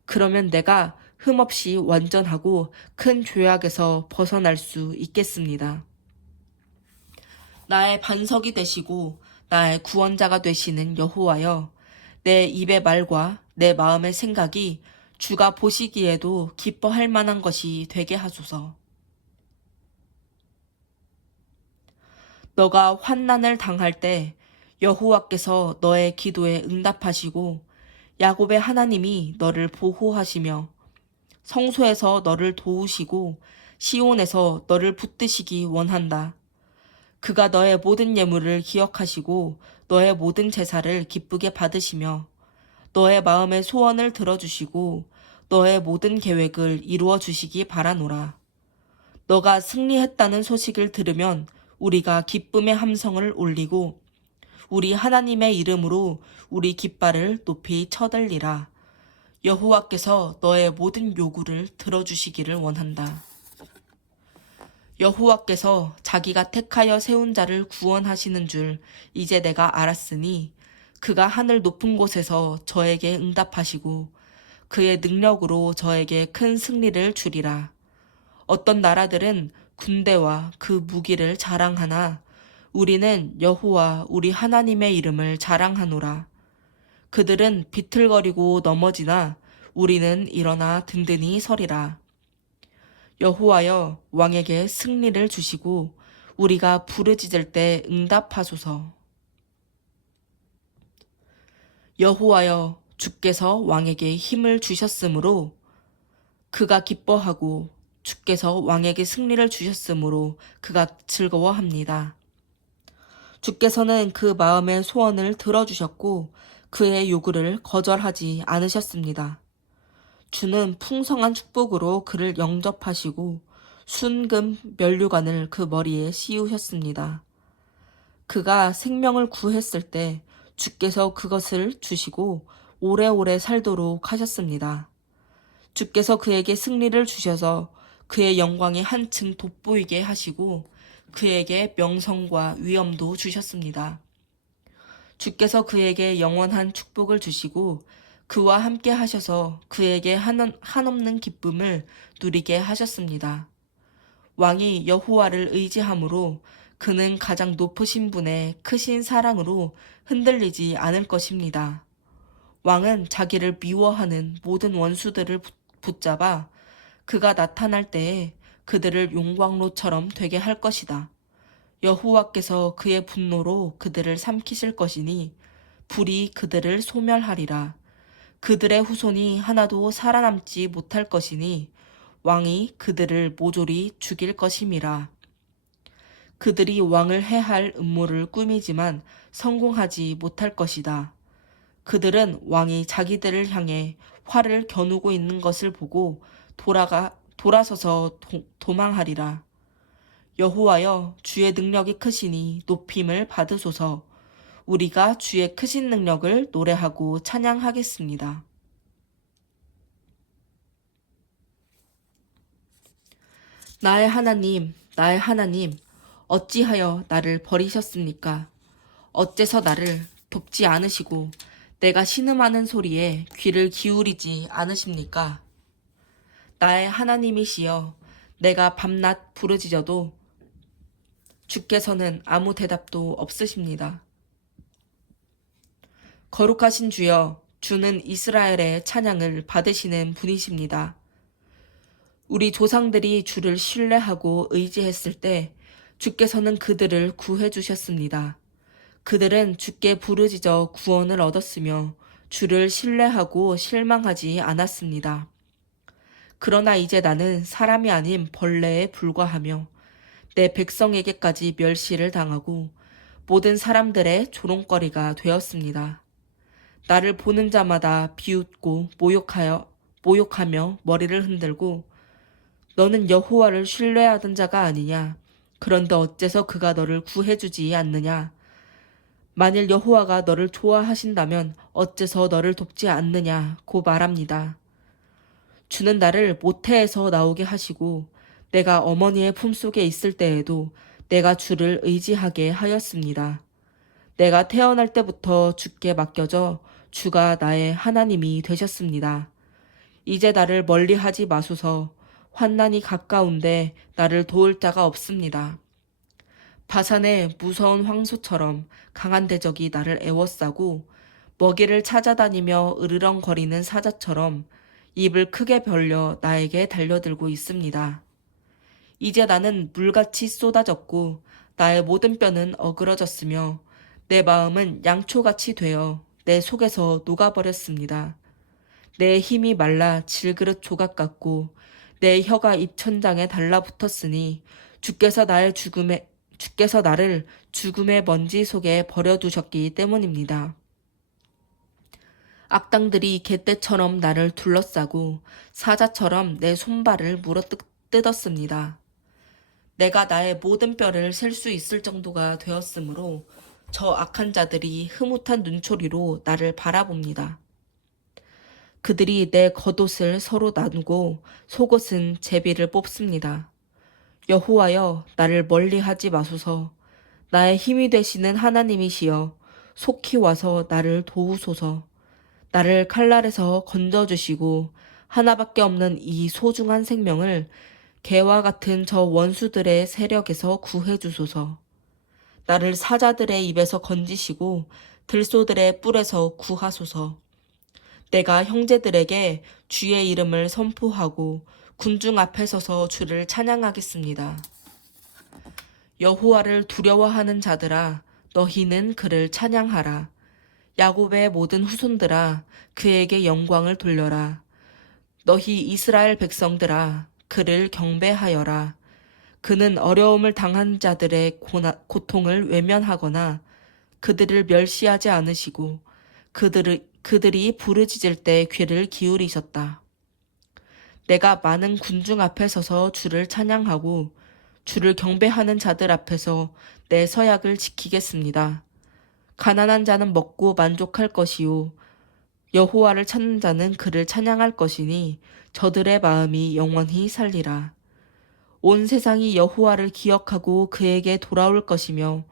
그러면 내가 흠없이 완전하고 큰 죄악에서 벗어날 수 있겠습니다. 나의 반석이 되시고 나의 구원자가 되시는 여호와여, 내 입의 말과 내 마음의 생각이 주가 보시기에도 기뻐할 만한 것이 되게 하소서. 너가 환난을 당할 때 여호와께서 너의 기도에 응답하시고 야곱의 하나님이 너를 보호하시며 성소에서 너를 도우시고 시온에서 너를 붙드시기 원한다. 그가 너의 모든 예물을 기억하시고 너의 모든 제사를 기쁘게 받으시며 너의 마음의 소원을 들어주시고 너의 모든 계획을 이루어 주시기 바라노라. 너가 승리했다는 소식을 들으면 우리가 기쁨의 함성을 올리고 우리 하나님의 이름으로 우리 깃발을 높이 쳐들리라. 여호와께서 너의 모든 요구를 들어주시기를 원한다. 여호와께서 자기가 택하여 세운 자를 구원하시는 줄 이제 내가 알았으니 그가 하늘 높은 곳에서 저에게 응답하시고 그의 능력으로 저에게 큰 승리를 주리라. 어떤 나라들은 군대와 그 무기를 자랑하나 우리는 여호와 우리 하나님의 이름을 자랑하노라. 그들은 비틀거리고 넘어지나 우리는 일어나 든든히 서리라. 여호와여, 왕에게 승리를 주시고 우리가 부르짖을 때 응답하소서. 여호와여, 주께서 왕에게 힘을 주셨으므로 그가 기뻐하고 주께서 왕에게 승리를 주셨으므로 그가 즐거워합니다. 주께서는 그 마음의 소원을 들어주셨고 그의 요구를 거절하지 않으셨습니다. 주는 풍성한 축복으로 그를 영접하시고 순금 면류관을 그 머리에 씌우셨습니다. 그가 생명을 구했을 때 주께서 그것을 주시고 오래오래 살도록 하셨습니다. 주께서 그에게 승리를 주셔서 그의 영광이 한층 돋보이게 하시고 그에게 명성과 위엄도 주셨습니다. 주께서 그에게 영원한 축복을 주시고 그와 함께 하셔서 그에게 한없는 기쁨을 누리게 하셨습니다. 왕이 여호와를 의지함으로 그는 가장 높으신 분의 크신 사랑으로 흔들리지 않을 것입니다. 왕은 자기를 미워하는 모든 원수들을 붙잡아 그가 나타날 때에 그들을 용광로처럼 되게 할 것이다. 여호와께서 그의 분노로 그들을 삼키실 것이니 불이 그들을 소멸하리라. 그들의 후손이 하나도 살아남지 못할 것이니 왕이 그들을 모조리 죽일 것임이라. 그들이 왕을 해할 음모를 꾸미지만 성공하지 못할 것이다. 그들은 왕이 자기들을 향해 활을 겨누고 있는 것을 보고 돌아서서 도망하리라. 여호와여, 주의 능력이 크시니 높임을 받으소서. 우리가 주의 크신 능력을 노래하고 찬양하겠습니다. 나의 하나님, 나의 하나님, 어찌하여 나를 버리셨습니까? 어째서 나를 돕지 않으시고 내가 신음하는 소리에 귀를 기울이지 않으십니까? 나의 하나님이시여, 내가 밤낮 부르짖어도 주께서는 아무 대답도 없으십니다. 거룩하신 주여, 주는 이스라엘의 찬양을 받으시는 분이십니다. 우리 조상들이 주를 신뢰하고 의지했을 때 주께서는 그들을 구해 주셨습니다. 그들은 주께 부르짖어 구원을 얻었으며 주를 신뢰하고 실망하지 않았습니다. 그러나 이제 나는 사람이 아닌 벌레에 불과하며 내 백성에게까지 멸시를 당하고 모든 사람들의 조롱거리가 되었습니다. 나를 보는 자마다 비웃고 모욕하며 머리를 흔들고 너는 여호와를 신뢰하던 자가 아니냐? 그런데 어째서 그가 너를 구해주지 않느냐? 만일 여호와가 너를 좋아하신다면 어째서 너를 돕지 않느냐고 말합니다. 주는 나를 모태에서 나오게 하시고 내가 어머니의 품속에 있을 때에도 내가 주를 의지하게 하였습니다. 내가 태어날 때부터 주께 맡겨져 주가 나의 하나님이 되셨습니다. 이제 나를 멀리하지 마소서. 환난이 가까운데 나를 도울 자가 없습니다. 바산의 무서운 황소처럼 강한 대적이 나를 애워싸고 먹이를 찾아다니며 으르렁거리는 사자처럼 입을 크게 벌려 나에게 달려들고 있습니다. 이제 나는 물같이 쏟아졌고 나의 모든 뼈는 어그러졌으며 내 마음은 양초같이 되어 내 속에서 녹아버렸습니다. 내 힘이 말라 질그릇 조각 같고 내 혀가 입천장에 달라붙었으니 주께서 나를 죽음의 먼지 속에 버려두셨기 때문입니다. 악당들이 개떼처럼 나를 둘러싸고 사자처럼 내 손발을 물어뜯었습니다. 내가 나의 모든 뼈를 셀 수 있을 정도가 되었으므로 저 악한 자들이 흐뭇한 눈초리로 나를 바라봅니다. 그들이 내 겉옷을 서로 나누고 속옷은 제비를 뽑습니다. 여호와여, 나를 멀리하지 마소서. 나의 힘이 되시는 하나님이시여, 속히 와서 나를 도우소서. 나를 칼날에서 건져주시고 하나밖에 없는 이 소중한 생명을 개와 같은 저 원수들의 세력에서 구해주소서. 나를 사자들의 입에서 건지시고 들소들의 뿔에서 구하소서. 내가 형제들에게 주의 이름을 선포하고 군중 앞에 서서 주를 찬양하겠습니다. 여호와를 두려워하는 자들아, 너희는 그를 찬양하라. 야곱의 모든 후손들아, 그에게 영광을 돌려라. 너희 이스라엘 백성들아, 그를 경배하여라. 그는 어려움을 당한 자들의 고통을 외면하거나 그들을 멸시하지 않으시고 그들이 부르짖을 때 귀를 기울이셨다. 내가 많은 군중 앞에 서서 주를 찬양하고 주를 경배하는 자들 앞에서 내 서약을 지키겠습니다. 가난한 자는 먹고 만족할 것이요 여호와를 찾는 자는 그를 찬양할 것이니 저들의 마음이 영원히 살리라. 온 세상이 여호와를 기억하고 그에게 돌아올 것이며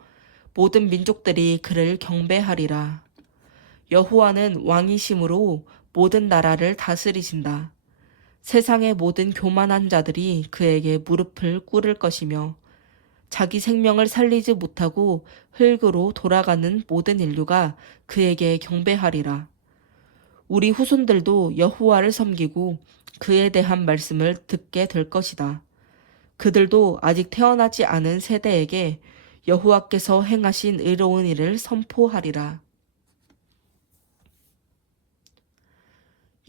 모든 민족들이 그를 경배하리라. 여호와는 왕이심으로 모든 나라를 다스리신다. 세상의 모든 교만한 자들이 그에게 무릎을 꿇을 것이며 자기 생명을 살리지 못하고 흙으로 돌아가는 모든 인류가 그에게 경배하리라. 우리 후손들도 여호와를 섬기고 그에 대한 말씀을 듣게 될 것이다. 그들도 아직 태어나지 않은 세대에게 여호와께서 행하신 의로운 일을 선포하리라.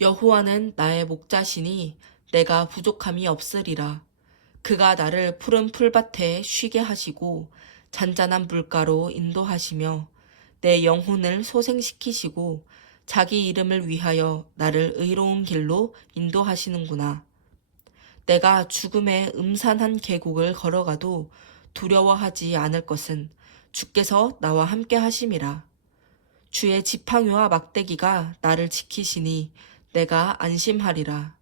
여호와는 나의 목자시니 내가 부족함이 없으리라. 그가 나를 푸른 풀밭에 쉬게 하시고 잔잔한 물가로 인도하시며 내 영혼을 소생시키시고 자기 이름을 위하여 나를 의로운 길로 인도하시는구나. 내가 죽음의 음산한 계곡을 걸어가도 두려워하지 않을 것은 주께서 나와 함께 하심이라. 주의 지팡이와 막대기가 나를 지키시니 내가 안심하리라.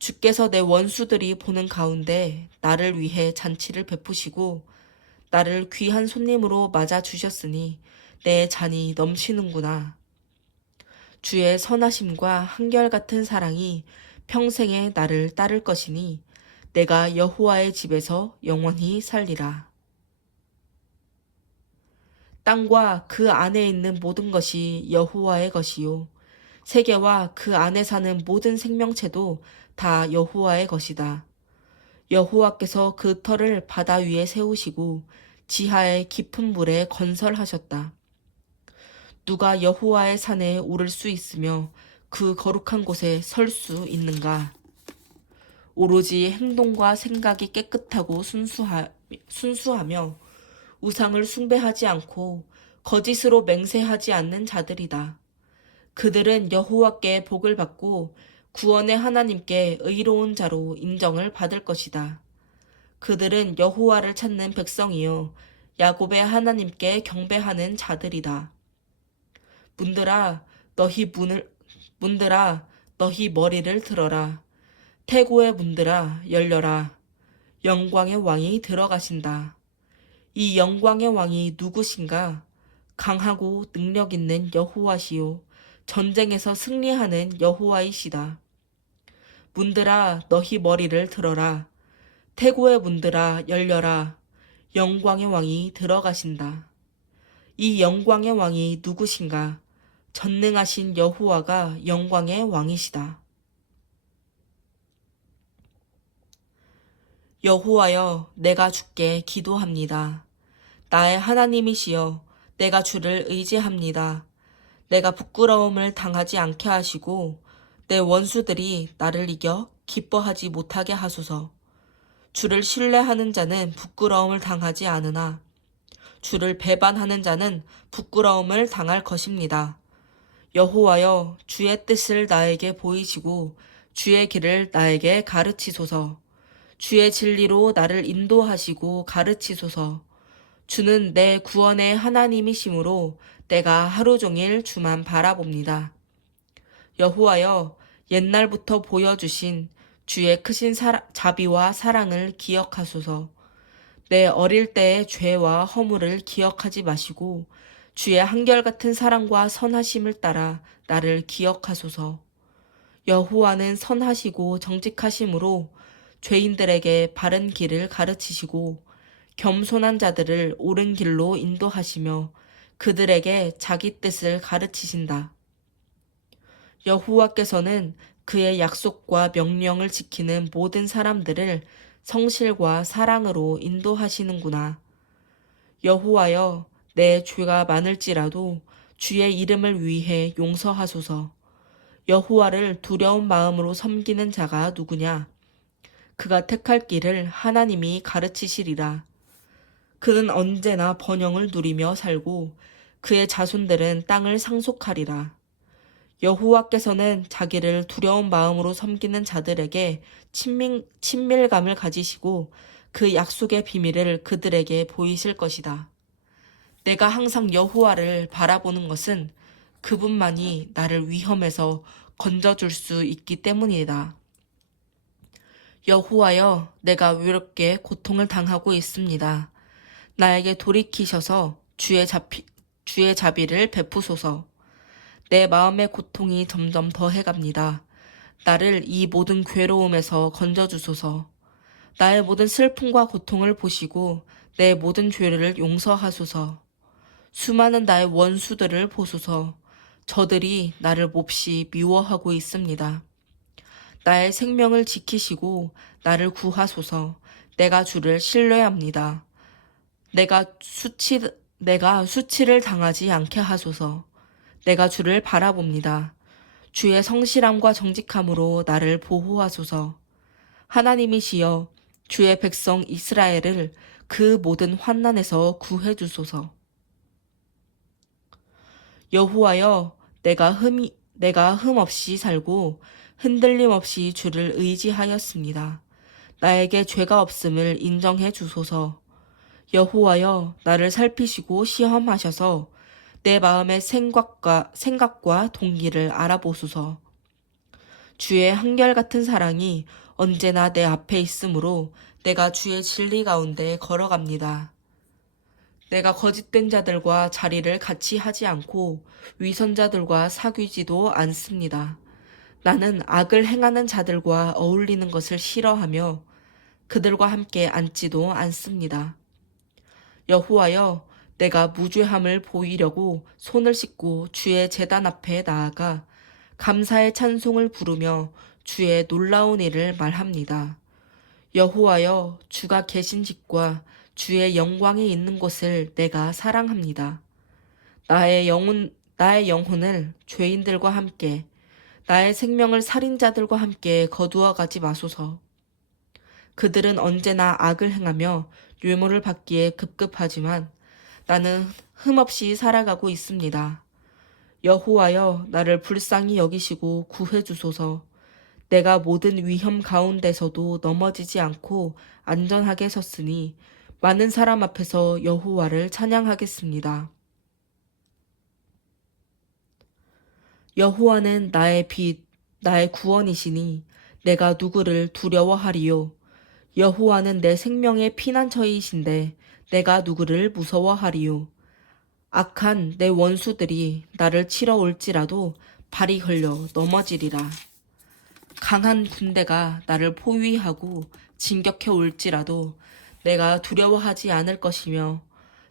주께서 내 원수들이 보는 가운데 나를 위해 잔치를 베푸시고 나를 귀한 손님으로 맞아 주셨으니 내 잔이 넘치는구나. 주의 선하심과 한결같은 사랑이 평생에 나를 따를 것이니 내가 여호와의 집에서 영원히 살리라. 땅과 그 안에 있는 모든 것이 여호와의 것이요 세계와 그 안에 사는 모든 생명체도 다 여호와의 것이다. 여호와께서 그 터를 바다 위에 세우시고 지하의 깊은 물에 건설하셨다. 누가 여호와의 산에 오를 수 있으며 그 거룩한 곳에 설 수 있는가? 오로지 행동과 생각이 깨끗하고 순수하며 우상을 숭배하지 않고 거짓으로 맹세하지 않는 자들이다. 그들은 여호와께 복을 받고 구원의 하나님께 의로운 자로 인정을 받을 것이다. 그들은 여호와를 찾는 백성이요 야곱의 하나님께 경배하는 자들이다. 문들아 문들아 너희 머리를 들어라. 태고의 문들아 열려라. 영광의 왕이 들어가신다. 이 영광의 왕이 누구신가? 강하고 능력 있는 여호와시요 전쟁에서 승리하는 여호와이시다. 문들아 너희 머리를 들어라. 태고의 문들아 열려라. 영광의 왕이 들어가신다. 이 영광의 왕이 누구신가? 전능하신 여호와가 영광의 왕이시다. 여호와여, 내가 주께 기도합니다. 나의 하나님이시여, 내가 주를 의지합니다. 내가 부끄러움을 당하지 않게 하시고 내 원수들이 나를 이겨 기뻐하지 못하게 하소서. 주를 신뢰하는 자는 부끄러움을 당하지 않으나 주를 배반하는 자는 부끄러움을 당할 것입니다. 여호와여, 주의 뜻을 나에게 보이시고 주의 길을 나에게 가르치소서. 주의 진리로 나를 인도하시고 가르치소서. 주는 내 구원의 하나님이시므로 내가 하루 종일 주만 바라봅니다. 여호와여, 옛날부터 보여주신 주의 크신 자비와 사랑을 기억하소서. 내 어릴 때의 죄와 허물을 기억하지 마시고 주의 한결같은 사랑과 선하심을 따라 나를 기억하소서. 여호와는 선하시고 정직하심으로 죄인들에게 바른 길을 가르치시고 겸손한 자들을 옳은 길로 인도하시며 그들에게 자기 뜻을 가르치신다. 여호와께서는 그의 약속과 명령을 지키는 모든 사람들을 성실과 사랑으로 인도하시는구나. 여호와여, 내 죄가 많을지라도 주의 이름을 위해 용서하소서. 여호와를 두려운 마음으로 섬기는 자가 누구냐? 그가 택할 길을 하나님이 가르치시리라. 그는 언제나 번영을 누리며 살고 그의 자손들은 땅을 상속하리라. 여호와께서는 자기를 두려운 마음으로 섬기는 자들에게 친밀감을 가지시고 그 약속의 비밀을 그들에게 보이실 것이다. 내가 항상 여호와를 바라보는 것은 그분만이 나를 위험에서 건져줄 수 있기 때문이다. 여호와여, 내가 외롭게 고통을 당하고 있습니다. 나에게 돌이키셔서 주의 자비를 베푸소서. 내 마음의 고통이 점점 더해갑니다. 나를 이 모든 괴로움에서 건져주소서. 나의 모든 슬픔과 고통을 보시고 내 모든 죄를 용서하소서. 수많은 나의 원수들을 보소서. 저들이 나를 몹시 미워하고 있습니다. 나의 생명을 지키시고 나를 구하소서. 내가 주를 신뢰합니다. 내가 수치를 당하지 않게 하소서. 내가 주를 바라봅니다. 주의 성실함과 정직함으로 나를 보호하소서. 하나님이시여, 주의 백성 이스라엘을 그 모든 환난에서 구해 주소서. 여호와여, 내가 흠 없이 살고 흔들림 없이 주를 의지하였습니다. 나에게 죄가 없음을 인정해 주소서. 여호와여, 나를 살피시고 시험하셔서 내 마음의 생각과 동기를 알아보소서. 주의 한결같은 사랑이 언제나 내 앞에 있으므로 내가 주의 진리 가운데 걸어갑니다. 내가 거짓된 자들과 자리를 같이 하지 않고 위선자들과 사귀지도 않습니다. 나는 악을 행하는 자들과 어울리는 것을 싫어하며 그들과 함께 앉지도 않습니다. 여호와여, 내가 무죄함을 보이려고 손을 씻고 주의 제단 앞에 나아가 감사의 찬송을 부르며 주의 놀라운 일을 말합니다. 여호와여, 주가 계신 집과 주의 영광이 있는 곳을 내가 사랑합니다. 나의 영혼을 죄인들과 함께, 나의 생명을 살인자들과 함께 거두어 가지 마소서. 그들은 언제나 악을 행하며 뇌물을 받기에 급급하지만 나는 흠없이 살아가고 있습니다. 여호와여, 나를 불쌍히 여기시고 구해 주소서. 내가 모든 위험 가운데서도 넘어지지 않고 안전하게 섰으니 많은 사람 앞에서 여호와를 찬양하겠습니다. 여호와는 나의 빛, 나의 구원이시니 내가 누구를 두려워하리요. 여호와는 내 생명의 피난처이신데 내가 누구를 무서워하리요. 악한 내 원수들이 나를 치러 올지라도 발이 걸려 넘어지리라. 강한 군대가 나를 포위하고 진격해 올지라도 내가 두려워하지 않을 것이며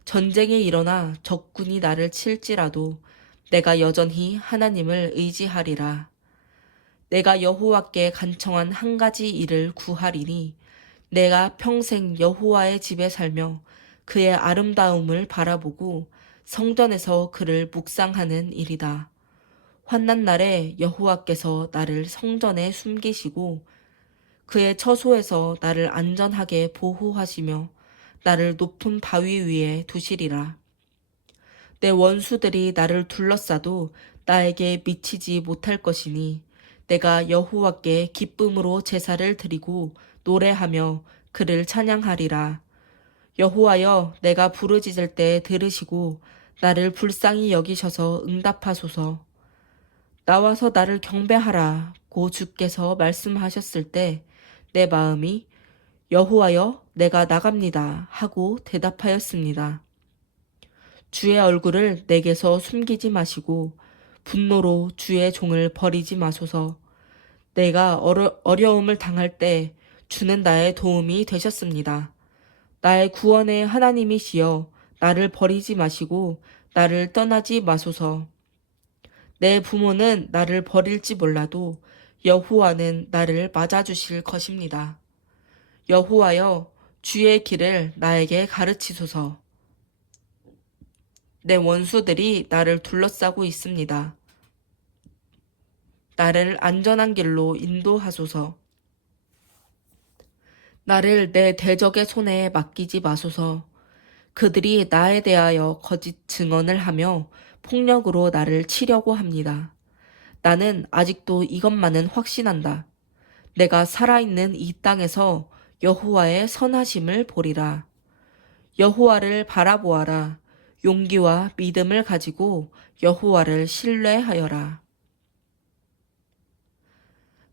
전쟁이 일어나 적군이 나를 칠지라도 내가 여전히 하나님을 의지하리라. 내가 여호와께 간청한 한 가지 일을 구하리니 내가 평생 여호와의 집에 살며 그의 아름다움을 바라보고 성전에서 그를 묵상하는 일이다. 환난 날에 여호와께서 나를 성전에 숨기시고 그의 처소에서 나를 안전하게 보호하시며 나를 높은 바위 위에 두시리라. 내 원수들이 나를 둘러싸도 나에게 미치지 못할 것이니 내가 여호와께 기쁨으로 제사를 드리고 노래하며 그를 찬양하리라. 여호와여, 내가 부르짖을 때 들으시고 나를 불쌍히 여기셔서 응답하소서. 나와서 나를 경배하라고 주께서 말씀하셨을 때 내 마음이 여호와여, 내가 나갑니다 하고 대답하였습니다. 주의 얼굴을 내게서 숨기지 마시고 분노로 주의 종을 버리지 마소서. 내가 어려움을 당할 때 주는 나의 도움이 되셨습니다. 나의 구원의 하나님이시여, 나를 버리지 마시고 나를 떠나지 마소서. 내 부모는 나를 버릴지 몰라도 여호와는 나를 맞아주실 것입니다. 여호와여, 주의 길을 나에게 가르치소서. 내 원수들이 나를 둘러싸고 있습니다. 나를 안전한 길로 인도하소서. 나를 내 대적의 손에 맡기지 마소서. 그들이 나에 대하여 거짓 증언을 하며 폭력으로 나를 치려고 합니다. 나는 아직도 이것만은 확신한다. 내가 살아있는 이 땅에서 여호와의 선하심을 보리라. 여호와를 바라보아라. 용기와 믿음을 가지고 여호와를 신뢰하여라.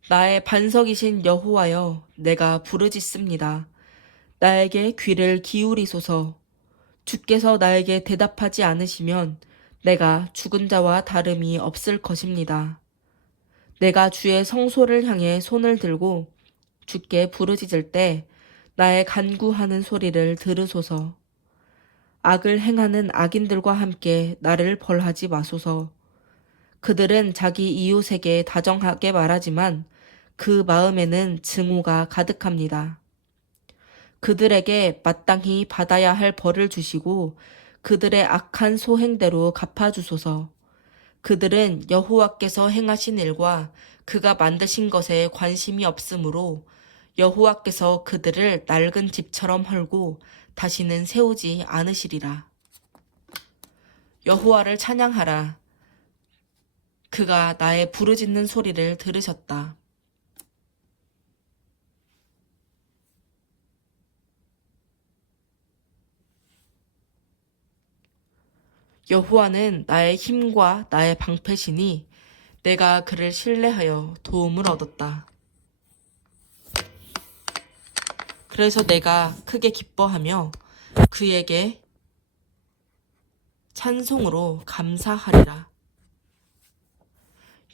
나의 반석이신 여호와여, 내가 부르짖습니다. 나에게 귀를 기울이소서. 주께서 나에게 대답하지 않으시면 내가 죽은 자와 다름이 없을 것입니다. 내가 주의 성소를 향해 손을 들고 주께 부르짖을 때 나의 간구하는 소리를 들으소서. 악을 행하는 악인들과 함께 나를 벌하지 마소서. 그들은 자기 이웃에게 다정하게 말하지만 그 마음에는 증오가 가득합니다. 그들에게 마땅히 받아야 할 벌을 주시고 그들의 악한 소행대로 갚아주소서. 그들은 여호와께서 행하신 일과 그가 만드신 것에 관심이 없으므로 여호와께서 그들을 낡은 집처럼 헐고 다시는 세우지 않으시리라. 여호와를 찬양하라. 그가 나의 부르짖는 소리를 들으셨다. 여호와는 나의 힘과 나의 방패시니 내가 그를 신뢰하여 도움을 얻었다. 그래서 내가 크게 기뻐하며 그에게 찬송으로 감사하리라.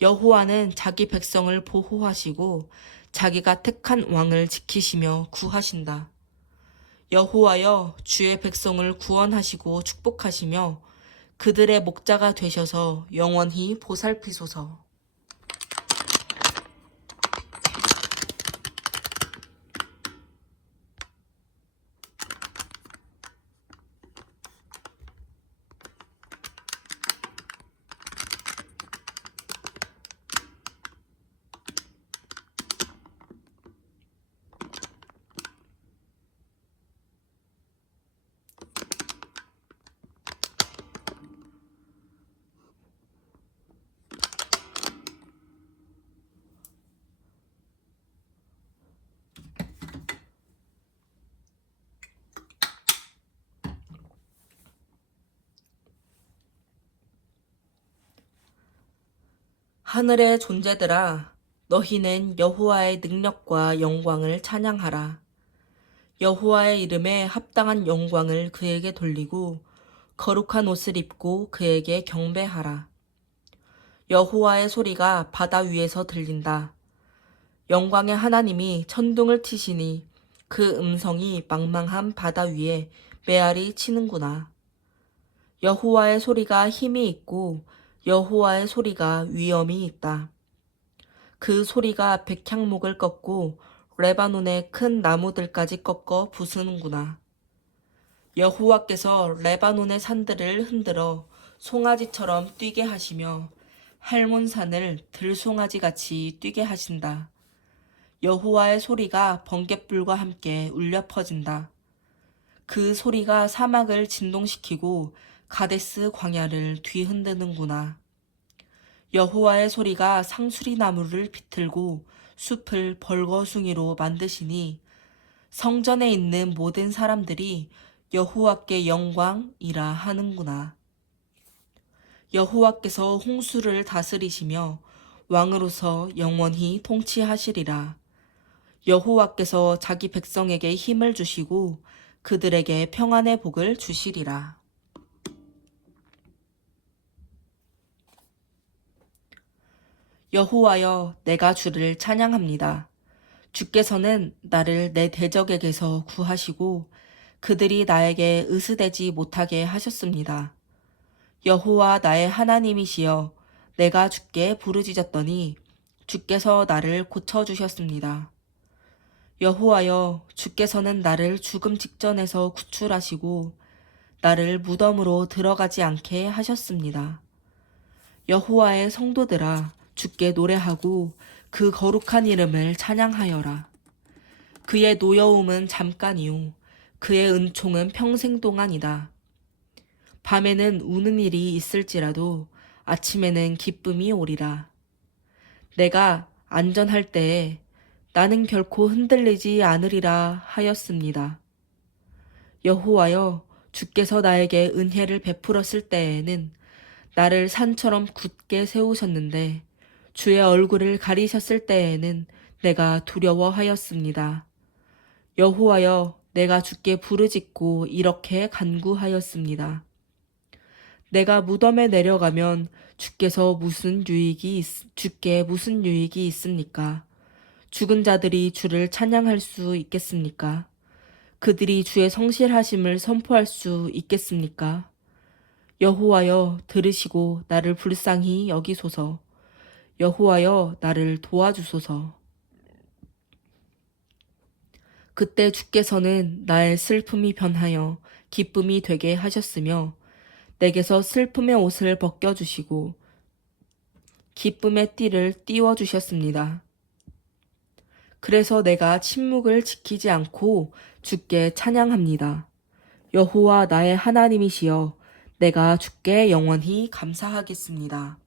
여호와는 자기 백성을 보호하시고 자기가 택한 왕을 지키시며 구하신다. 여호와여 주의 백성을 구원하시고 축복하시며 그들의 목자가 되셔서 영원히 보살피소서. 하늘의 존재들아, 너희는 여호와의 능력과 영광을 찬양하라. 여호와의 이름에 합당한 영광을 그에게 돌리고 거룩한 옷을 입고 그에게 경배하라. 여호와의 소리가 바다 위에서 들린다. 영광의 하나님이 천둥을 치시니 그 음성이 망망한 바다 위에 메아리 치는구나. 여호와의 소리가 힘이 있고 여호와의 소리가 위엄이 있다. 그 소리가 백향목을 꺾고 레바논의 큰 나무들까지 꺾어 부수는구나. 여호와께서 레바논의 산들을 흔들어 송아지처럼 뛰게 하시며 할몬산을 들송아지같이 뛰게 하신다. 여호와의 소리가 번갯불과 함께 울려 퍼진다. 그 소리가 사막을 진동시키고 가데스 광야를 뒤흔드는구나. 여호와의 소리가 상수리 나무를 비틀고 숲을 벌거숭이로 만드시니 성전에 있는 모든 사람들이 여호와께 영광이라 하는구나. 여호와께서 홍수를 다스리시며 왕으로서 영원히 통치하시리라. 여호와께서 자기 백성에게 힘을 주시고 그들에게 평안의 복을 주시리라. 여호와여, 내가 주를 찬양합니다. 주께서는 나를 내 대적에게서 구하시고 그들이 나에게 으스대지 못하게 하셨습니다. 여호와 나의 하나님이시여, 내가 주께 부르짖었더니 주께서 나를 고쳐주셨습니다. 여호와여, 주께서는 나를 죽음 직전에서 구출하시고 나를 무덤으로 들어가지 않게 하셨습니다. 여호와의 성도들아, 주께 노래하고 그 거룩한 이름을 찬양하여라. 그의 노여움은 잠깐이요 그의 은총은 평생 동안이다. 밤에는 우는 일이 있을지라도 아침에는 기쁨이 오리라. 내가 안전할 때에 나는 결코 흔들리지 않으리라 하였습니다. 여호와여, 주께서 나에게 은혜를 베풀었을 때에는 나를 산처럼 굳게 세우셨는데 주의 얼굴을 가리셨을 때에는 내가 두려워하였습니다. 여호와여, 내가 주께 부르짖고 이렇게 간구하였습니다. 내가 무덤에 내려가면 주께 무슨 유익이 있습니까? 죽은 자들이 주를 찬양할 수 있겠습니까? 그들이 주의 성실하심을 선포할 수 있겠습니까? 여호와여, 들으시고 나를 불쌍히 여기소서. 여호와여, 나를 도와주소서. 그때 주께서는 나의 슬픔이 변하여 기쁨이 되게 하셨으며 내게서 슬픔의 옷을 벗겨주시고 기쁨의 띠를 띄워주셨습니다. 그래서 내가 침묵을 지키지 않고 주께 찬양합니다. 여호와 나의 하나님이시여, 내가 주께 영원히 감사하겠습니다.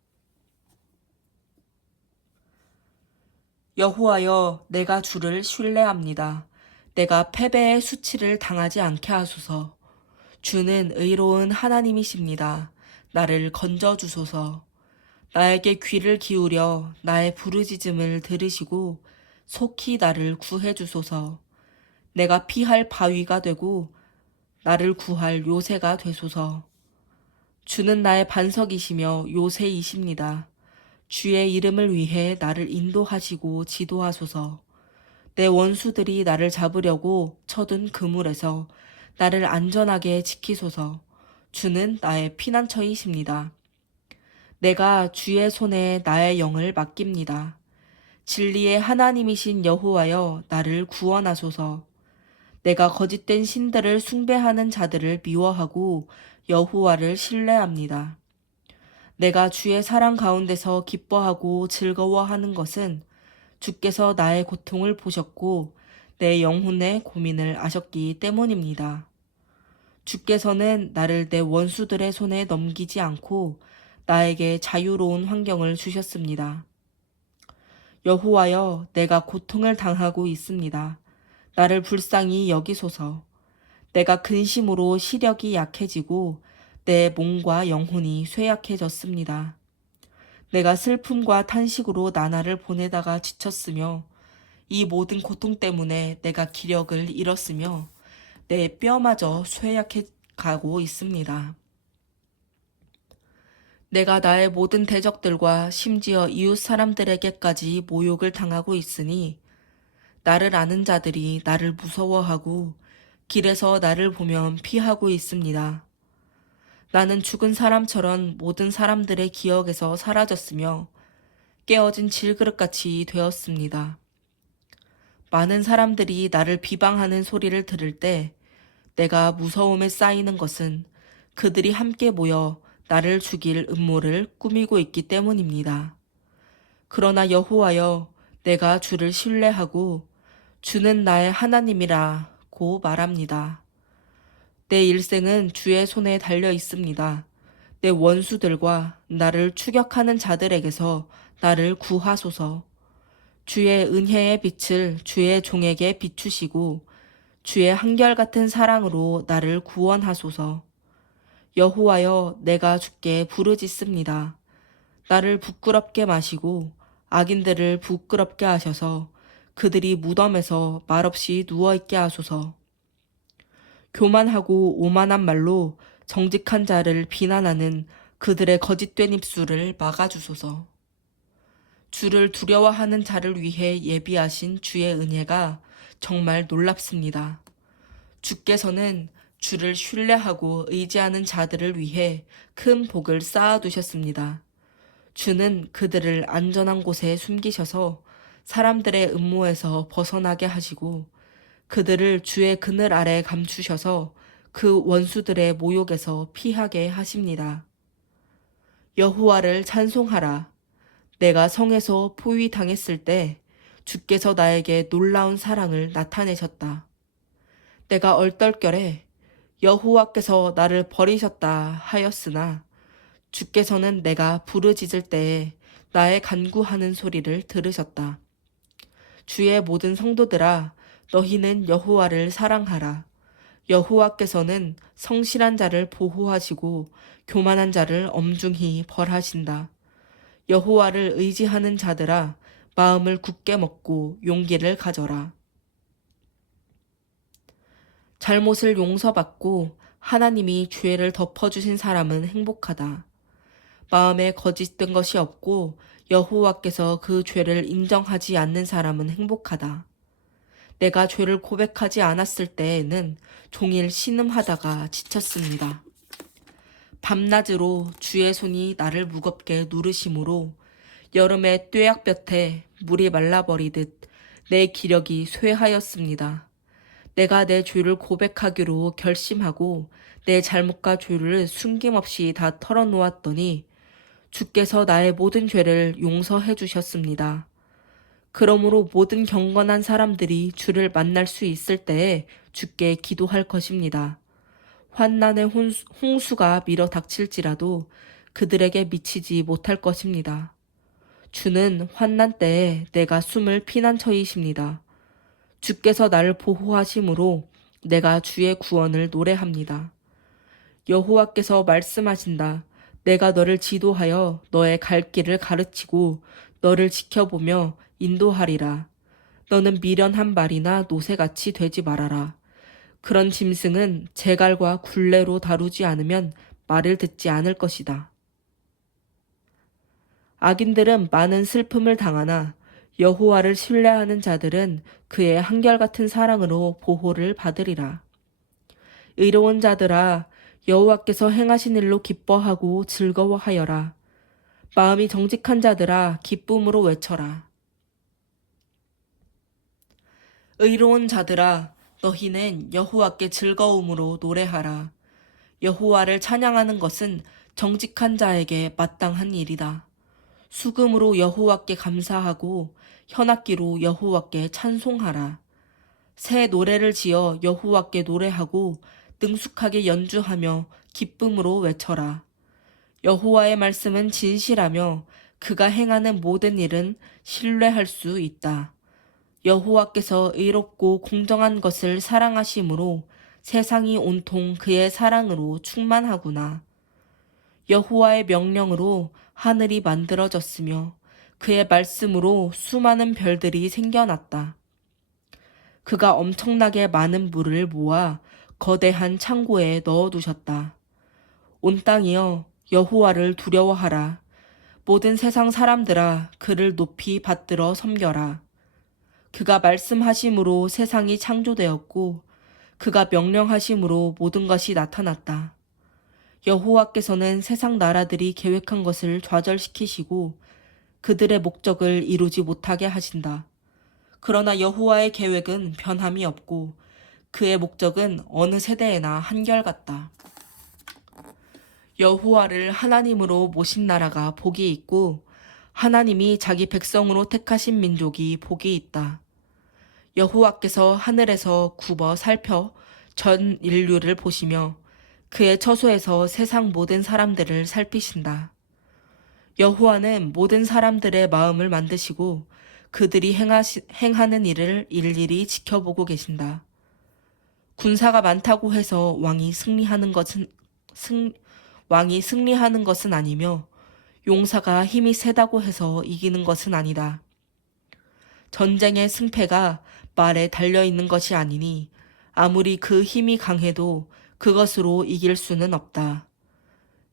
여호와여, 내가 주를 신뢰합니다. 내가 패배의 수치를 당하지 않게 하소서. 주는 의로운 하나님이십니다. 나를 건져주소서. 나에게 귀를 기울여 나의 부르짖음을 들으시고 속히 나를 구해주소서. 내가 피할 바위가 되고 나를 구할 요새가 되소서. 주는 나의 반석이시며 요새이십니다. 주의 이름을 위해 나를 인도하시고 지도하소서. 내 원수들이 나를 잡으려고 쳐둔 그물에서 나를 안전하게 지키소서. 주는 나의 피난처이십니다. 내가 주의 손에 나의 영을 맡깁니다. 진리의 하나님이신 여호와여, 나를 구원하소서. 내가 거짓된 신들을 숭배하는 자들을 미워하고 여호와를 신뢰합니다. 내가 주의 사랑 가운데서 기뻐하고 즐거워하는 것은 주께서 나의 고통을 보셨고 내 영혼의 고민을 아셨기 때문입니다. 주께서는 나를 내 원수들의 손에 넘기지 않고 나에게 자유로운 환경을 주셨습니다. 여호와여, 내가 고통을 당하고 있습니다. 나를 불쌍히 여기소서. 내가 근심으로 시력이 약해지고 내 몸과 영혼이 쇠약해졌습니다. 내가 슬픔과 탄식으로 나날을 보내다가 지쳤으며 이 모든 고통 때문에 내가 기력을 잃었으며 내 뼈마저 쇠약해 가고 있습니다. 내가 나의 모든 대적들과 심지어 이웃 사람들에게까지 모욕을 당하고 있으니 나를 아는 자들이 나를 무서워하고 길에서 나를 보면 피하고 있습니다. 나는 죽은 사람처럼 모든 사람들의 기억에서 사라졌으며 깨어진 질그릇같이 되었습니다. 많은 사람들이 나를 비방하는 소리를 들을 때 내가 무서움에 쌓이는 것은 그들이 함께 모여 나를 죽일 음모를 꾸미고 있기 때문입니다. 그러나 여호와여, 내가 주를 신뢰하고 주는 나의 하나님이라고 말합니다. 내 일생은 주의 손에 달려 있습니다. 내 원수들과 나를 추격하는 자들에게서 나를 구하소서. 주의 은혜의 빛을 주의 종에게 비추시고 주의 한결같은 사랑으로 나를 구원하소서. 여호와여, 내가 주께 부르짖습니다. 나를 부끄럽게 마시고 악인들을 부끄럽게 하셔서 그들이 무덤에서 말없이 누워있게 하소서. 교만하고 오만한 말로 정직한 자를 비난하는 그들의 거짓된 입술을 막아주소서. 주를 두려워하는 자를 위해 예비하신 주의 은혜가 정말 놀랍습니다. 주께서는 주를 신뢰하고 의지하는 자들을 위해 큰 복을 쌓아두셨습니다. 주는 그들을 안전한 곳에 숨기셔서 사람들의 음모에서 벗어나게 하시고 그들을 주의 그늘 아래 감추셔서 그 원수들의 모욕에서 피하게 하십니다. 여호와를 찬송하라. 내가 성에서 포위당했을 때 주께서 나에게 놀라운 사랑을 나타내셨다. 내가 얼떨결에 여호와께서 나를 버리셨다 하였으나 주께서는 내가 부르짖을 때에 나의 간구하는 소리를 들으셨다. 주의 모든 성도들아, 너희는 여호와를 사랑하라. 여호와께서는 성실한 자를 보호하시고 교만한 자를 엄중히 벌하신다. 여호와를 의지하는 자들아, 마음을 굳게 먹고 용기를 가져라. 잘못을 용서받고 하나님이 죄를 덮어주신 사람은 행복하다. 마음에 거짓된 것이 없고 여호와께서 그 죄를 인정하지 않는 사람은 행복하다. 내가 죄를 고백하지 않았을 때에는 종일 신음하다가 지쳤습니다. 밤낮으로 주의 손이 나를 무겁게 누르심으로 여름의 뙤약볕에 물이 말라버리듯 내 기력이 쇠하였습니다. 내가 내 죄를 고백하기로 결심하고 내 잘못과 죄를 숨김없이 다 털어놓았더니 주께서 나의 모든 죄를 용서해 주셨습니다. 그러므로 모든 경건한 사람들이 주를 만날 수 있을 때에 주께 기도할 것입니다. 환난의 홍수가 밀어 닥칠지라도 그들에게 미치지 못할 것입니다. 주는 환난 때에 내가 숨을 피난처이십니다. 주께서 나를 보호하심으로 내가 주의 구원을 노래합니다. 여호와께서 말씀하신다. 내가 너를 지도하여 너의 갈 길을 가르치고 너를 지켜보며 인도하리라. 너는 미련한 말이나 노새같이 되지 말아라. 그런 짐승은 재갈과 굴레로 다루지 않으면 말을 듣지 않을 것이다. 악인들은 많은 슬픔을 당하나 여호와를 신뢰하는 자들은 그의 한결같은 사랑으로 보호를 받으리라. 의로운 자들아, 여호와께서 행하신 일로 기뻐하고 즐거워하여라. 마음이 정직한 자들아, 기쁨으로 외쳐라. 의로운 자들아, 너희는 여호와께 즐거움으로 노래하라. 여호와를 찬양하는 것은 정직한 자에게 마땅한 일이다. 수금으로 여호와께 감사하고 현악기로 여호와께 찬송하라. 새 노래를 지어 여호와께 노래하고 능숙하게 연주하며 기쁨으로 외쳐라. 여호와의 말씀은 진실하며 그가 행하는 모든 일은 신뢰할 수 있다. 여호와께서 의롭고 공정한 것을 사랑하심으로 세상이 온통 그의 사랑으로 충만하구나. 여호와의 명령으로 하늘이 만들어졌으며 그의 말씀으로 수많은 별들이 생겨났다. 그가 엄청나게 많은 물을 모아 거대한 창고에 넣어두셨다. 온 땅이여 여호와를 두려워하라. 모든 세상 사람들아 그를 높이 받들어 섬겨라. 그가 말씀하심으로 세상이 창조되었고 그가 명령하심으로 모든 것이 나타났다. 여호와께서는 세상 나라들이 계획한 것을 좌절시키시고 그들의 목적을 이루지 못하게 하신다. 그러나 여호와의 계획은 변함이 없고 그의 목적은 어느 세대에나 한결같다. 여호와를 하나님으로 모신 나라가 복이 있고 하나님이 자기 백성으로 택하신 민족이 복이 있다. 여호와께서 하늘에서 굽어 살펴 전 인류를 보시며 그의 처소에서 세상 모든 사람들을 살피신다. 여호와는 모든 사람들의 마음을 만드시고 그들이 행하는 일을 일일이 지켜보고 계신다. 군사가 많다고 해서 왕이 승리하는 것은 아니며 용사가 힘이 세다고 해서 이기는 것은 아니다. 전쟁의 승패가 말에 달려있는 것이 아니니 아무리 그 힘이 강해도 그것으로 이길 수는 없다.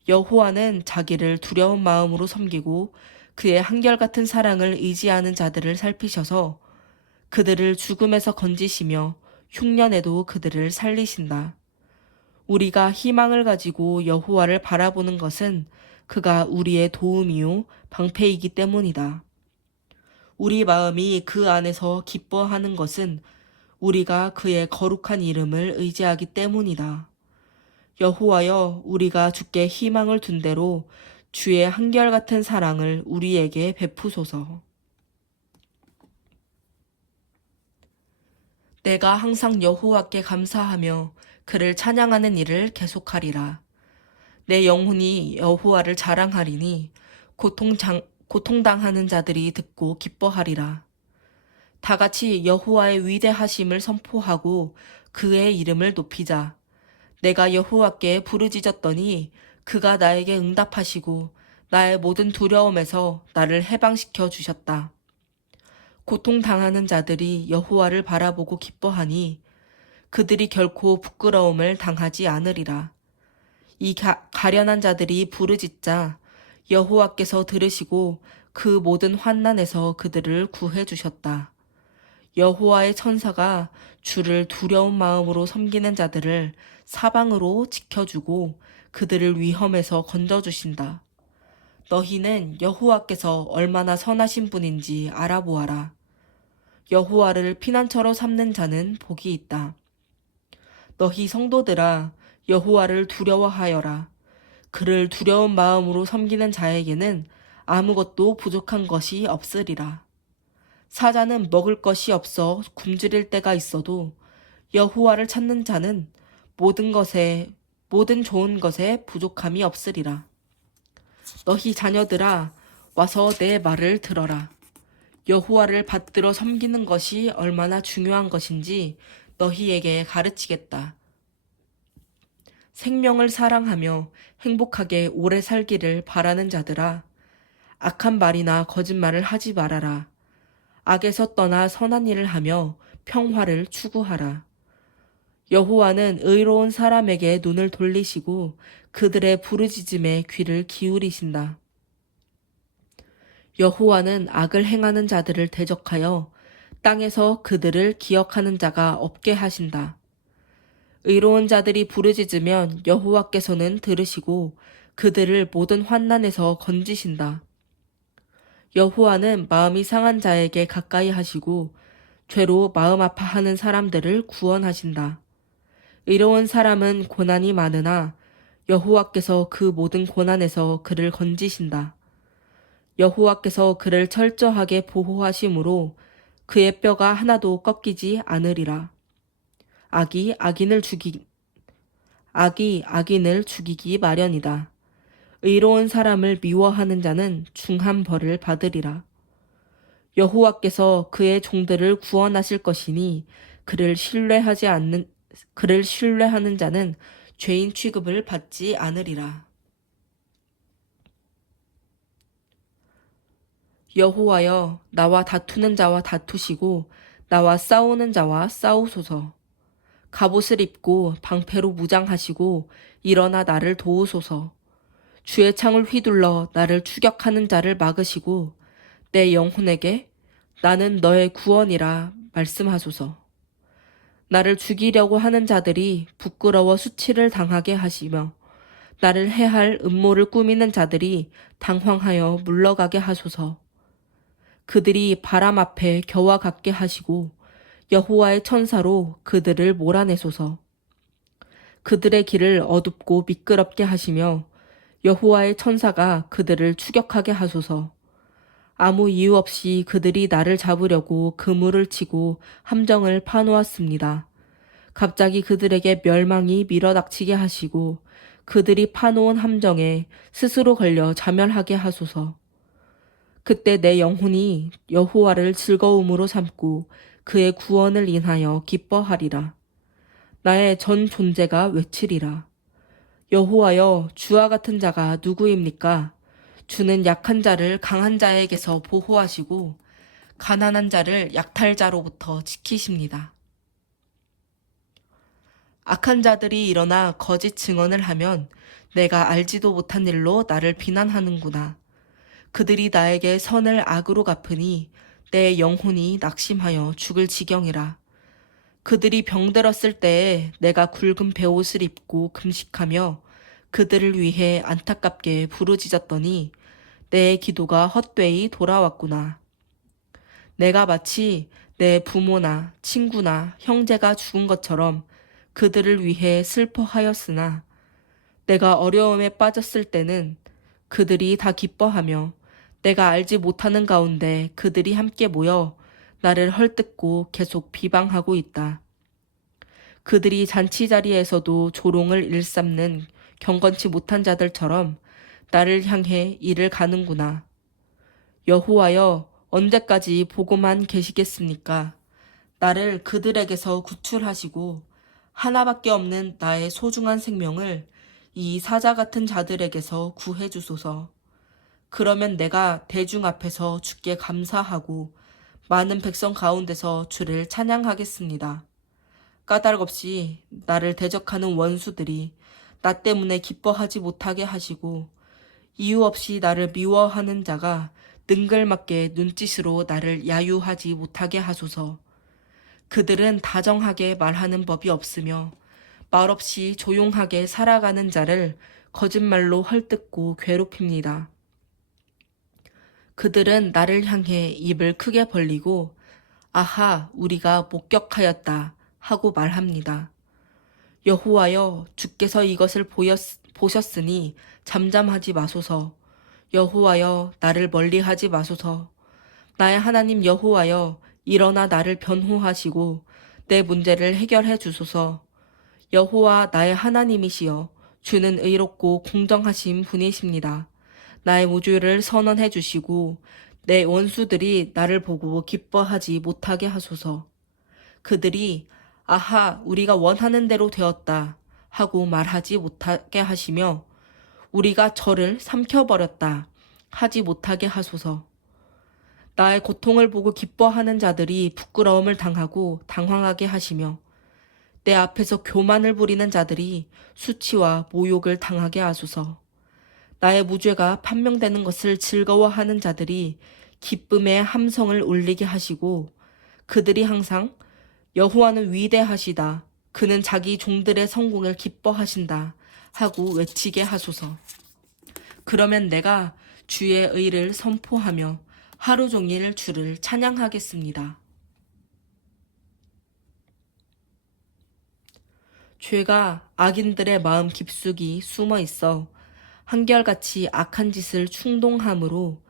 여호와는 자기를 두려운 마음으로 섬기고 그의 한결같은 사랑을 의지하는 자들을 살피셔서 그들을 죽음에서 건지시며 흉년에도 그들을 살리신다. 우리가 희망을 가지고 여호와를 바라보는 것은 그가 우리의 도움이요 방패이기 때문이다. 우리 마음이 그 안에서 기뻐하는 것은 우리가 그의 거룩한 이름을 의지하기 때문이다. 여호와여, 우리가 주께 희망을 둔 대로 주의 한결같은 사랑을 우리에게 베푸소서. 내가 항상 여호와께 감사하며 그를 찬양하는 일을 계속하리라. 내 영혼이 여호와를 자랑하리니 고통당하는 자들이 듣고 기뻐하리라. 다 같이 여호와의 위대하심을 선포하고 그의 이름을 높이자. 내가 여호와께 부르짖었더니 그가 나에게 응답하시고 나의 모든 두려움에서 나를 해방시켜 주셨다. 고통당하는 자들이 여호와를 바라보고 기뻐하니 그들이 결코 부끄러움을 당하지 않으리라. 이 가련한 자들이 부르짖자 여호와께서 들으시고 그 모든 환난에서 그들을 구해 주셨다. 여호와의 천사가 주를 두려운 마음으로 섬기는 자들을 사방으로 지켜주고 그들을 위험에서 건져주신다. 너희는 여호와께서 얼마나 선하신 분인지 알아보아라. 여호와를 피난처로 삼는 자는 복이 있다. 너희 성도들아, 여호와를 두려워하여라. 그를 두려운 마음으로 섬기는 자에게는 아무것도 부족한 것이 없으리라. 사자는 먹을 것이 없어 굶주릴 때가 있어도 여호와를 찾는 자는 모든 좋은 것에 부족함이 없으리라. 너희 자녀들아, 와서 내 말을 들어라. 여호와를 받들어 섬기는 것이 얼마나 중요한 것인지 너희에게 가르치겠다. 생명을 사랑하며 행복하게 오래 살기를 바라는 자들아, 악한 말이나 거짓말을 하지 말아라. 악에서 떠나 선한 일을 하며 평화를 추구하라. 여호와는 의로운 사람에게 눈을 돌리시고 그들의 부르짖음에 귀를 기울이신다. 여호와는 악을 행하는 자들을 대적하여 땅에서 그들을 기억하는 자가 없게 하신다. 의로운 자들이 부르짖으면 여호와께서는 들으시고 그들을 모든 환난에서 건지신다. 여호와는 마음이 상한 자에게 가까이 하시고 죄로 마음 아파하는 사람들을 구원하신다. 의로운 사람은 고난이 많으나 여호와께서 그 모든 고난에서 그를 건지신다. 여호와께서 그를 철저하게 보호하심으로 그의 뼈가 하나도 꺾이지 않으리라. 악이 악인을 죽이기 마련이다. 의로운 사람을 미워하는 자는 중한 벌을 받으리라. 여호와께서 그의 종들을 구원하실 것이니 그를 신뢰하는 자는 죄인 취급을 받지 않으리라. 여호와여, 나와 다투는 자와 다투시고 나와 싸우는 자와 싸우소서. 갑옷을 입고 방패로 무장하시고 일어나 나를 도우소서. 주의 창을 휘둘러 나를 추격하는 자를 막으시고 내 영혼에게 나는 너의 구원이라 말씀하소서. 나를 죽이려고 하는 자들이 부끄러워 수치를 당하게 하시며 나를 해할 음모를 꾸미는 자들이 당황하여 물러가게 하소서. 그들이 바람 앞에 겨와 같게 하시고 여호와의 천사로 그들을 몰아내소서. 그들의 길을 어둡고 미끄럽게 하시며 여호와의 천사가 그들을 추격하게 하소서. 아무 이유 없이 그들이 나를 잡으려고 그물을 치고 함정을 파놓았습니다. 갑자기 그들에게 멸망이 밀어닥치게 하시고 그들이 파놓은 함정에 스스로 걸려 자멸하게 하소서. 그때 내 영혼이 여호와를 즐거움으로 삼고 그의 구원을 인하여 기뻐하리라. 나의 전 존재가 외치리라. 여호와여, 주와 같은 자가 누구입니까? 주는 약한 자를 강한 자에게서 보호하시고 가난한 자를 약탈자로부터 지키십니다. 악한 자들이 일어나 거짓 증언을 하면 내가 알지도 못한 일로 나를 비난하는구나. 그들이 나에게 선을 악으로 갚으니 내 영혼이 낙심하여 죽을 지경이라. 그들이 병들었을 때에 내가 굵은 베옷을 입고 금식하며 그들을 위해 안타깝게 부르짖었더니 내 기도가 헛되이 돌아왔구나. 내가 마치 내 부모나 친구나 형제가 죽은 것처럼 그들을 위해 슬퍼하였으나 내가 어려움에 빠졌을 때는 그들이 다 기뻐하며 내가 알지 못하는 가운데 그들이 함께 모여 나를 헐뜯고 계속 비방하고 있다. 그들이 잔치자리에서도 조롱을 일삼는 경건치 못한 자들처럼 나를 향해 이를 가는구나. 여호와여, 언제까지 보고만 계시겠습니까? 나를 그들에게서 구출하시고 하나밖에 없는 나의 소중한 생명을 이 사자 같은 자들에게서 구해주소서. 그러면 내가 대중 앞에서 주께 감사하고 많은 백성 가운데서 주를 찬양하겠습니다. 까닭없이 나를 대적하는 원수들이 나 때문에 기뻐하지 못하게 하시고 이유 없이 나를 미워하는 자가 능글맞게 눈짓으로 나를 야유하지 못하게 하소서. 그들은 다정하게 말하는 법이 없으며 말없이 조용하게 살아가는 자를 거짓말로 헐뜯고 괴롭힙니다. 그들은 나를 향해 입을 크게 벌리고 아하, 우리가 목격하였다 하고 말합니다. 여호와여, 주께서 이것을 보셨으니 잠잠하지 마소서. 여호와여, 나를 멀리하지 마소서. 나의 하나님 여호와여, 일어나 나를 변호하시고 내 문제를 해결해 주소서. 여호와 나의 하나님이시여, 주는 의롭고 공정하신 분이십니다. 나의 무죄를 선언해 주시고 내 원수들이 나를 보고 기뻐하지 못하게 하소서. 그들이 아하, 우리가 원하는 대로 되었다 하고 말하지 못하게 하시며 우리가 저를 삼켜버렸다 하지 못하게 하소서. 나의 고통을 보고 기뻐하는 자들이 부끄러움을 당하고 당황하게 하시며 내 앞에서 교만을 부리는 자들이 수치와 모욕을 당하게 하소서. 나의 무죄가 판명되는 것을 즐거워하는 자들이 기쁨의 함성을 울리게 하시고 그들이 항상 여호와는 위대하시다. 그는 자기 종들의 성공을 기뻐하신다. 하고 외치게 하소서. 그러면 내가 주의 의를 선포하며 하루 종일 주를 찬양하겠습니다. 죄가 악인들의 마음 깊숙이 숨어 있어 한결같이 악한 짓을 충동함으로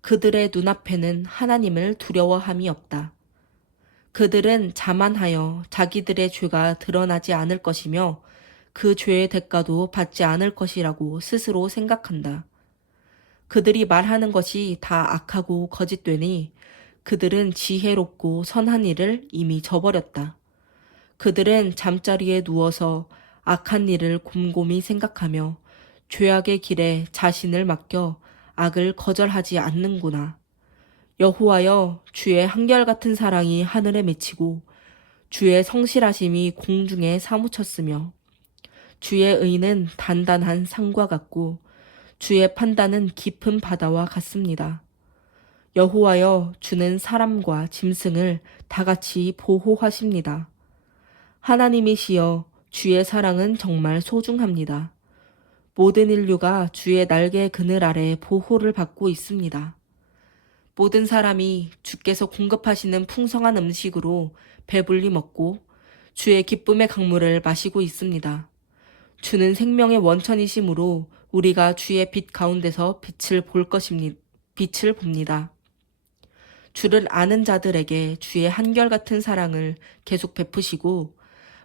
그들의 눈앞에는 하나님을 두려워함이 없다. 그들은 자만하여 자기들의 죄가 드러나지 않을 것이며 그 죄의 대가도 받지 않을 것이라고 스스로 생각한다. 그들이 말하는 것이 다 악하고 거짓되니 그들은 지혜롭고 선한 일을 이미 저버렸다. 그들은 잠자리에 누워서 악한 일을 곰곰이 생각하며 죄악의 길에 자신을 맡겨 악을 거절하지 않는구나. 여호와여, 주의 한결같은 사랑이 하늘에 맺히고 주의 성실하심이 공중에 사무쳤으며 주의 의는 단단한 산과 같고 주의 판단은 깊은 바다와 같습니다. 여호와여, 주는 사람과 짐승을 다 같이 보호하십니다. 하나님이시여, 주의 사랑은 정말 소중합니다. 모든 인류가 주의 날개 그늘 아래 보호를 받고 있습니다. 모든 사람이 주께서 공급하시는 풍성한 음식으로 배불리 먹고 주의 기쁨의 강물을 마시고 있습니다. 주는 생명의 원천이시므로 우리가 주의 빛 가운데서 빛을 봅니다. 주를 아는 자들에게 주의 한결같은 사랑을 계속 베푸시고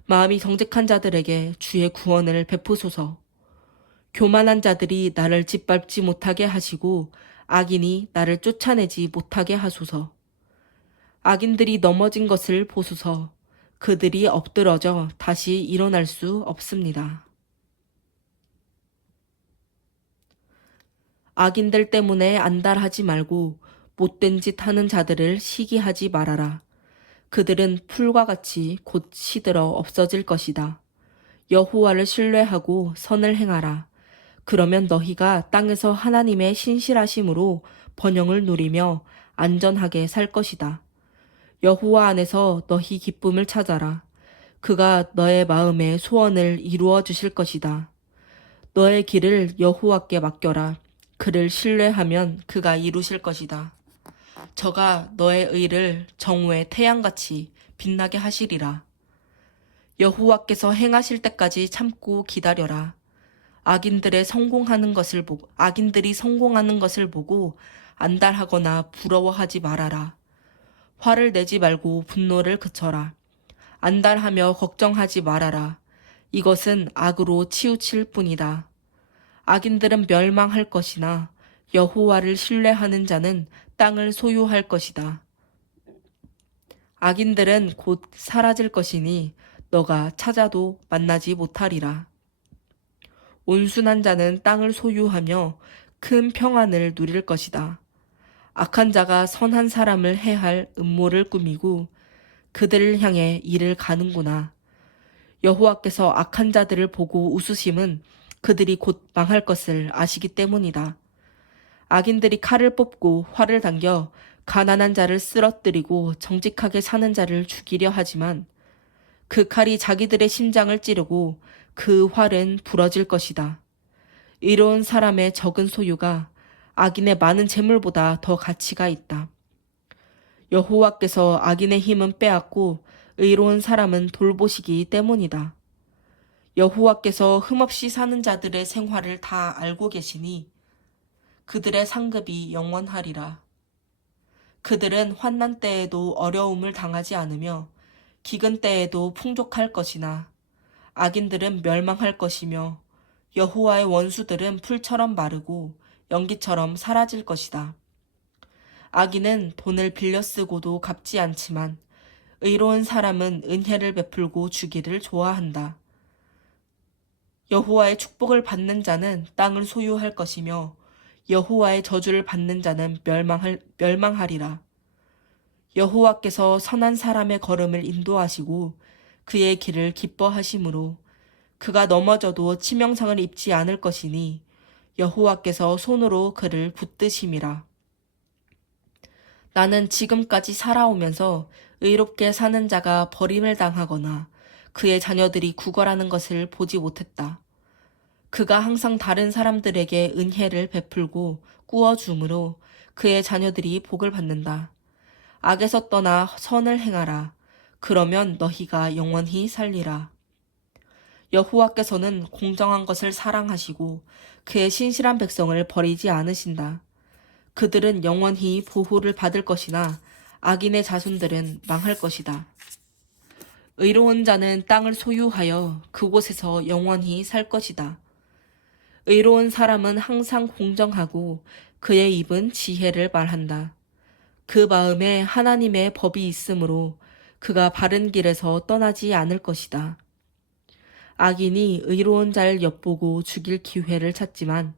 마음이 정직한 자들에게 주의 구원을 베푸소서. 교만한 자들이 나를 짓밟지 못하게 하시고 악인이 나를 쫓아내지 못하게 하소서. 악인들이 넘어진 것을 보소서. 그들이 엎드러져 다시 일어날 수 없습니다. 악인들 때문에 안달하지 말고 못된 짓 하는 자들을 시기하지 말아라. 그들은 풀과 같이 곧 시들어 없어질 것이다. 여호와를 신뢰하고 선을 행하라. 그러면 너희가 땅에서 하나님의 신실하심으로 번영을 누리며 안전하게 살 것이다. 여호와 안에서 너희 기쁨을 찾아라. 그가 너의 마음의 소원을 이루어 주실 것이다. 너의 길을 여호와께 맡겨라. 그를 신뢰하면 그가 이루실 것이다. 저가 너의 의를 정오의 태양같이 빛나게 하시리라. 여호와께서 행하실 때까지 참고 기다려라. 악인들이 성공하는 것을 보고 안달하거나 부러워하지 말아라. 화를 내지 말고 분노를 그쳐라. 안달하며 걱정하지 말아라. 이것은 악으로 치우칠 뿐이다. 악인들은 멸망할 것이나 여호와를 신뢰하는 자는 땅을 소유할 것이다. 악인들은 곧 사라질 것이니 너가 찾아도 만나지 못하리라. 온순한 자는 땅을 소유하며 큰 평안을 누릴 것이다. 악한 자가 선한 사람을 해할 음모를 꾸미고 그들을 향해 이를 가는구나. 여호와께서 악한 자들을 보고 웃으심은 그들이 곧 망할 것을 아시기 때문이다. 악인들이 칼을 뽑고 활을 당겨 가난한 자를 쓰러뜨리고 정직하게 사는 자를 죽이려 하지만 그 칼이 자기들의 심장을 찌르고 그 활은 부러질 것이다. 이로운 사람의 적은 소유가 악인의 많은 재물보다 더 가치가 있다. 여호와께서 악인의 힘은 빼앗고 의로운 사람은 돌보시기 때문이다. 여호와께서 흠없이 사는 자들의 생활을 다 알고 계시니 그들의 상급이 영원하리라. 그들은 환난 때에도 어려움을 당하지 않으며 기근 때에도 풍족할 것이나 악인들은 멸망할 것이며 여호와의 원수들은 풀처럼 마르고 연기처럼 사라질 것이다. 악인은 돈을 빌려 쓰고도 갚지 않지만 의로운 사람은 은혜를 베풀고 주기를 좋아한다. 여호와의 축복을 받는 자는 땅을 소유할 것이며 여호와의 저주를 받는 자는 멸망하리라. 여호와께서 선한 사람의 걸음을 인도하시고 그의 길을 기뻐하심으로 그가 넘어져도 치명상을 입지 않을 것이니 여호와께서 손으로 그를 붙드심이라. 나는 지금까지 살아오면서 의롭게 사는 자가 버림을 당하거나 그의 자녀들이 구걸하는 것을 보지 못했다. 그가 항상 다른 사람들에게 은혜를 베풀고 꾸어줌으로 그의 자녀들이 복을 받는다. 악에서 떠나 선을 행하라. 그러면 너희가 영원히 살리라. 여호와께서는 공정한 것을 사랑하시고 그의 신실한 백성을 버리지 않으신다. 그들은 영원히 보호를 받을 것이나 악인의 자손들은 망할 것이다. 의로운 자는 땅을 소유하여 그곳에서 영원히 살 것이다. 의로운 사람은 항상 공정하고 그의 입은 지혜를 말한다. 그 마음에 하나님의 법이 있으므로 그가 바른 길에서 떠나지 않을 것이다. 악인이 의로운 자를 엿보고 죽일 기회를 찾지만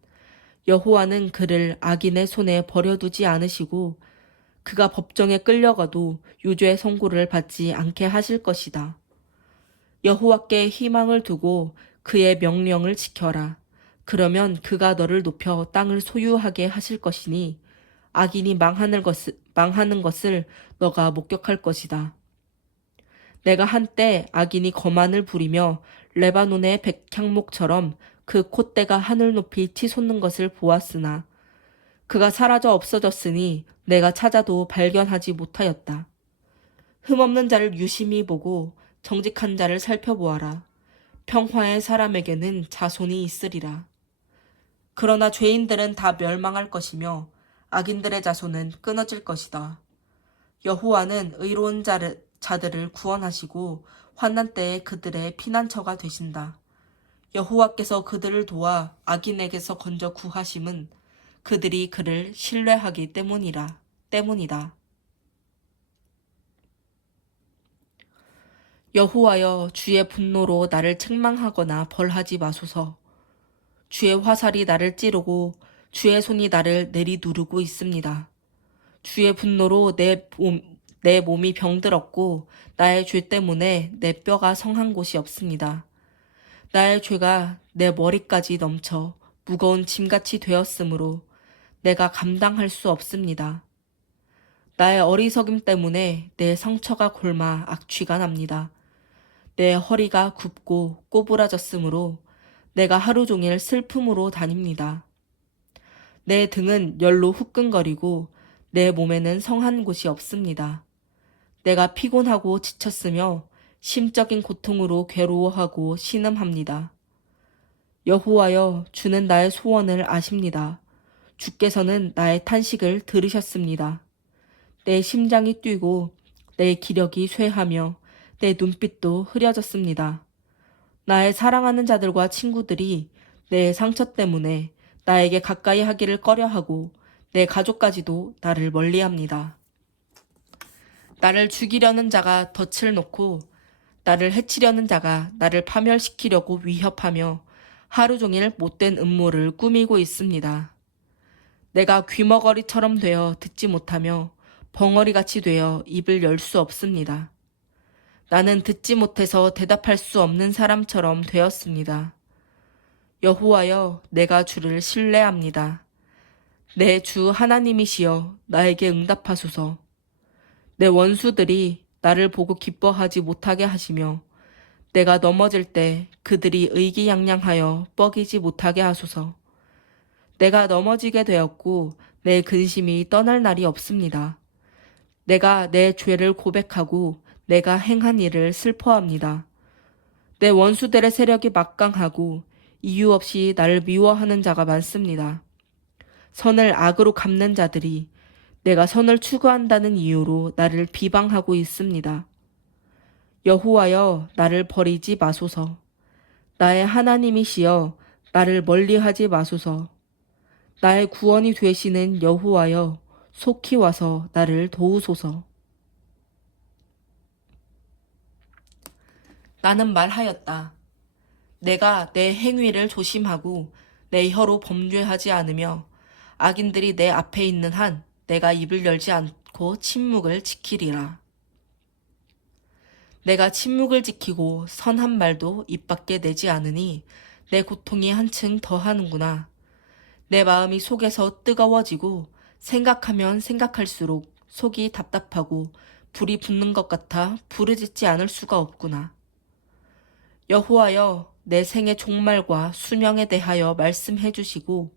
여호와는 그를 악인의 손에 버려두지 않으시고 그가 법정에 끌려가도 유죄의 선고를 받지 않게 하실 것이다. 여호와께 희망을 두고 그의 명령을 지켜라. 그러면 그가 너를 높여 땅을 소유하게 하실 것이니 악인이 망하는 것을 너가 목격할 것이다. 내가 한때 악인이 거만을 부리며 레바논의 백향목처럼 그 콧대가 하늘 높이 치솟는 것을 보았으나 그가 사라져 없어졌으니 내가 찾아도 발견하지 못하였다. 흠없는 자를 유심히 보고 정직한 자를 살펴보아라. 평화의 사람에게는 자손이 있으리라. 그러나 죄인들은 다 멸망할 것이며 악인들의 자손은 끊어질 것이다. 여호와는 의로운 자들을 구원하시고 환난 때에 그들의 피난처가 되신다. 여호와께서 그들을 도와 악인에게서 건져 구하심은 그들이 그를 신뢰하기 때문이다. 여호와여, 주의 분노로 나를 책망하거나 벌하지 마소서. 주의 화살이 나를 찌르고 주의 손이 나를 내리누르고 있습니다. 주의 분노로 내 몸이 병들었고 나의 죄 때문에 내 뼈가 성한 곳이 없습니다. 나의 죄가 내 머리까지 넘쳐 무거운 짐같이 되었으므로 내가 감당할 수 없습니다. 나의 어리석음 때문에 내 상처가 골마 악취가 납니다. 내 허리가 굽고 꼬부라졌으므로 내가 하루 종일 슬픔으로 다닙니다. 내 등은 열로 후끈거리고 내 몸에는 성한 곳이 없습니다. 내가 피곤하고 지쳤으며 심적인 고통으로 괴로워하고 신음합니다. 여호와여, 주는 나의 소원을 아십니다. 주께서는 나의 탄식을 들으셨습니다. 내 심장이 뛰고 내 기력이 쇠하며 내 눈빛도 흐려졌습니다. 나의 사랑하는 자들과 친구들이 내 상처 때문에 나에게 가까이 하기를 꺼려하고 내 가족까지도 나를 멀리합니다. 나를 죽이려는 자가 덫을 놓고 나를 해치려는 자가 나를 파멸시키려고 위협하며 하루 종일 못된 음모를 꾸미고 있습니다. 내가 귀머거리처럼 되어 듣지 못하며 벙어리같이 되어 입을 열 수 없습니다. 나는 듣지 못해서 대답할 수 없는 사람처럼 되었습니다. 여호와여, 내가 주를 신뢰합니다. 내 주 하나님이시여, 나에게 응답하소서. 내 원수들이 나를 보고 기뻐하지 못하게 하시며 내가 넘어질 때 그들이 의기양양하여 뻐기지 못하게 하소서. 내가 넘어지게 되었고 내 근심이 떠날 날이 없습니다. 내가 내 죄를 고백하고 내가 행한 일을 슬퍼합니다. 내 원수들의 세력이 막강하고 이유 없이 나를 미워하는 자가 많습니다. 선을 악으로 갚는 자들이 내가 선을 추구한다는 이유로 나를 비방하고 있습니다. 여호와여, 나를 버리지 마소서. 나의 하나님이시여, 나를 멀리하지 마소서. 나의 구원이 되시는 여호와여, 속히 와서 나를 도우소서. 나는 말하였다. 내가 내 행위를 조심하고 내 혀로 범죄하지 않으며 악인들이 내 앞에 있는 한 내가 입을 열지 않고 침묵을 지키리라. 내가 침묵을 지키고 선한 말도 입 밖에 내지 않으니 내 고통이 한층 더하는구나. 내 마음이 속에서 뜨거워지고 생각하면 생각할수록 속이 답답하고 불이 붙는 것 같아 부르짖지 않을 수가 없구나. 여호와여, 내 생의 종말과 수명에 대하여 말씀해 주시고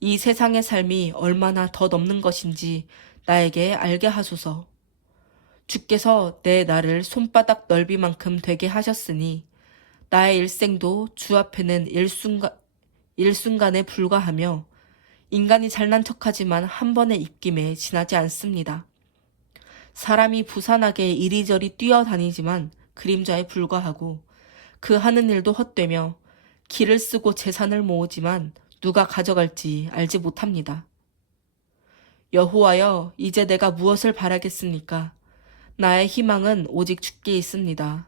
이 세상의 삶이 얼마나 덧없는 것인지 나에게 알게 하소서. 주께서 내 나를 손바닥 넓이만큼 되게 하셨으니 나의 일생도 주 앞에는 일순간에 불과하며 인간이 잘난 척하지만 한 번의 입김에 지나지 않습니다. 사람이 부산하게 이리저리 뛰어다니지만 그림자에 불과하고 그 하는 일도 헛되며 길을 쓰고 재산을 모으지만 누가 가져갈지 알지 못합니다. 여호와여, 이제 내가 무엇을 바라겠습니까? 나의 희망은 오직 주께 있습니다.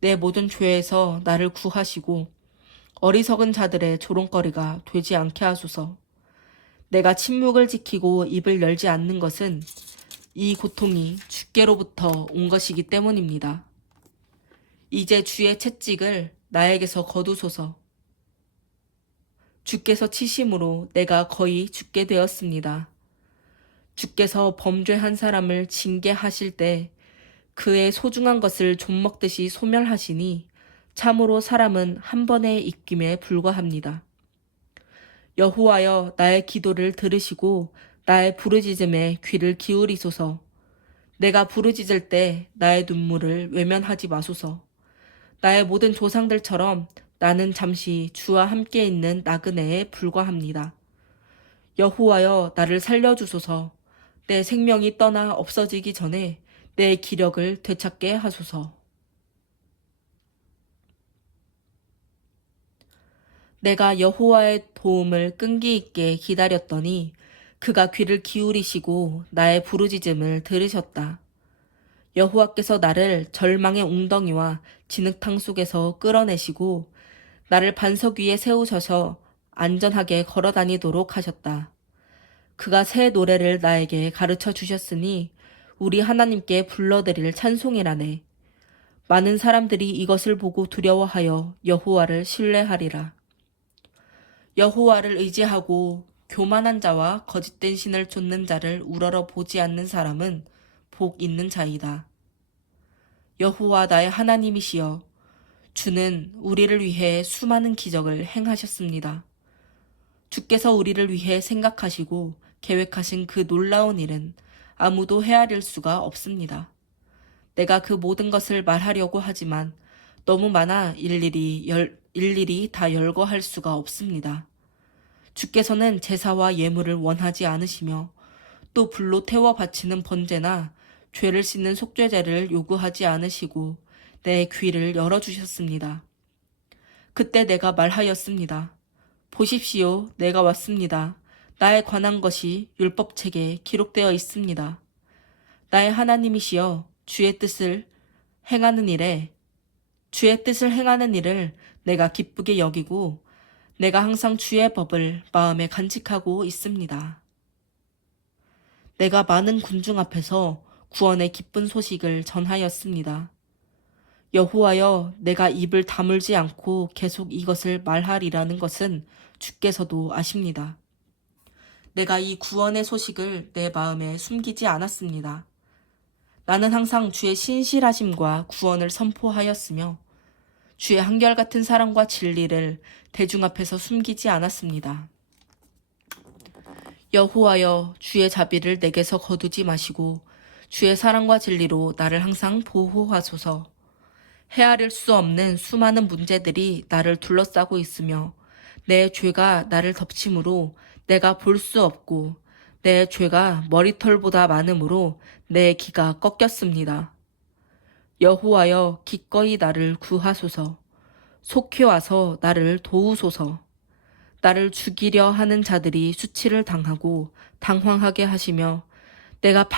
내 모든 죄에서 나를 구하시고 어리석은 자들의 조롱거리가 되지 않게 하소서. 내가 침묵을 지키고 입을 열지 않는 것은 이 고통이 주께로부터 온 것이기 때문입니다. 이제 주의 채찍을 나에게서 거두소서. 주께서 치심으로 내가 거의 죽게 되었습니다. 주께서 범죄한 사람을 징계하실 때 그의 소중한 것을 좀먹듯이 소멸하시니 참으로 사람은 한 번의 입김에 불과합니다. 여호와여, 나의 기도를 들으시고 나의 부르짖음에 귀를 기울이소서. 내가 부르짖을 때 나의 눈물을 외면하지 마소서. 나의 모든 조상들처럼 나는 잠시 주와 함께 있는 나그네에 불과합니다. 여호와여, 나를 살려주소서. 내 생명이 떠나 없어지기 전에 내 기력을 되찾게 하소서. 내가 여호와의 도움을 끈기 있게 기다렸더니 그가 귀를 기울이시고 나의 부르짖음을 들으셨다. 여호와께서 나를 절망의 웅덩이와 진흙탕 속에서 끌어내시고 나를 반석 위에 세우셔서 안전하게 걸어 다니도록 하셨다. 그가 새 노래를 나에게 가르쳐 주셨으니 우리 하나님께 불러드릴 찬송이라네. 많은 사람들이 이것을 보고 두려워하여 여호와를 신뢰하리라. 여호와를 의지하고 교만한 자와 거짓된 신을 쫓는 자를 우러러 보지 않는 사람은 복 있는 자이다. 여호와 나의 하나님이시여, 주는 우리를 위해 수많은 기적을 행하셨습니다. 주께서 우리를 위해 생각하시고 계획하신 그 놀라운 일은 아무도 헤아릴 수가 없습니다. 내가 그 모든 것을 말하려고 하지만 너무 많아 일일이 다 열거할 수가 없습니다. 주께서는 제사와 예물을 원하지 않으시며 또 불로 태워 바치는 번제나 죄를 씻는 속죄제를 요구하지 않으시고 내 귀를 열어주셨습니다. 그때 내가 말하였습니다. 보십시오, 내가 왔습니다. 나에 관한 것이 율법책에 기록되어 있습니다. 나의 하나님이시여, 주의 뜻을 행하는 일을 내가 기쁘게 여기고 내가 항상 주의 법을 마음에 간직하고 있습니다. 내가 많은 군중 앞에서 구원의 기쁜 소식을 전하였습니다. 여호와여, 내가 입을 다물지 않고 계속 이것을 말하리라는 것은 주께서도 아십니다. 내가 이 구원의 소식을 내 마음에 숨기지 않았습니다. 나는 항상 주의 신실하심과 구원을 선포하였으며 주의 한결같은 사랑과 진리를 대중 앞에서 숨기지 않았습니다. 여호와여, 주의 자비를 내게서 거두지 마시고 주의 사랑과 진리로 나를 항상 보호하소서. 헤아릴 수 없는 수많은 문제들이 나를 둘러싸고 있으며 내 죄가 나를 덮침으로 내가 볼 수 없고 내 죄가 머리털보다 많으므로 내 기가 꺾였습니다. 여호와여, 기꺼이 나를 구하소서. 속히 와서 나를 도우소서. 나를 죽이려 하는 자들이 수치를 당하고 당황하게 하시며 내가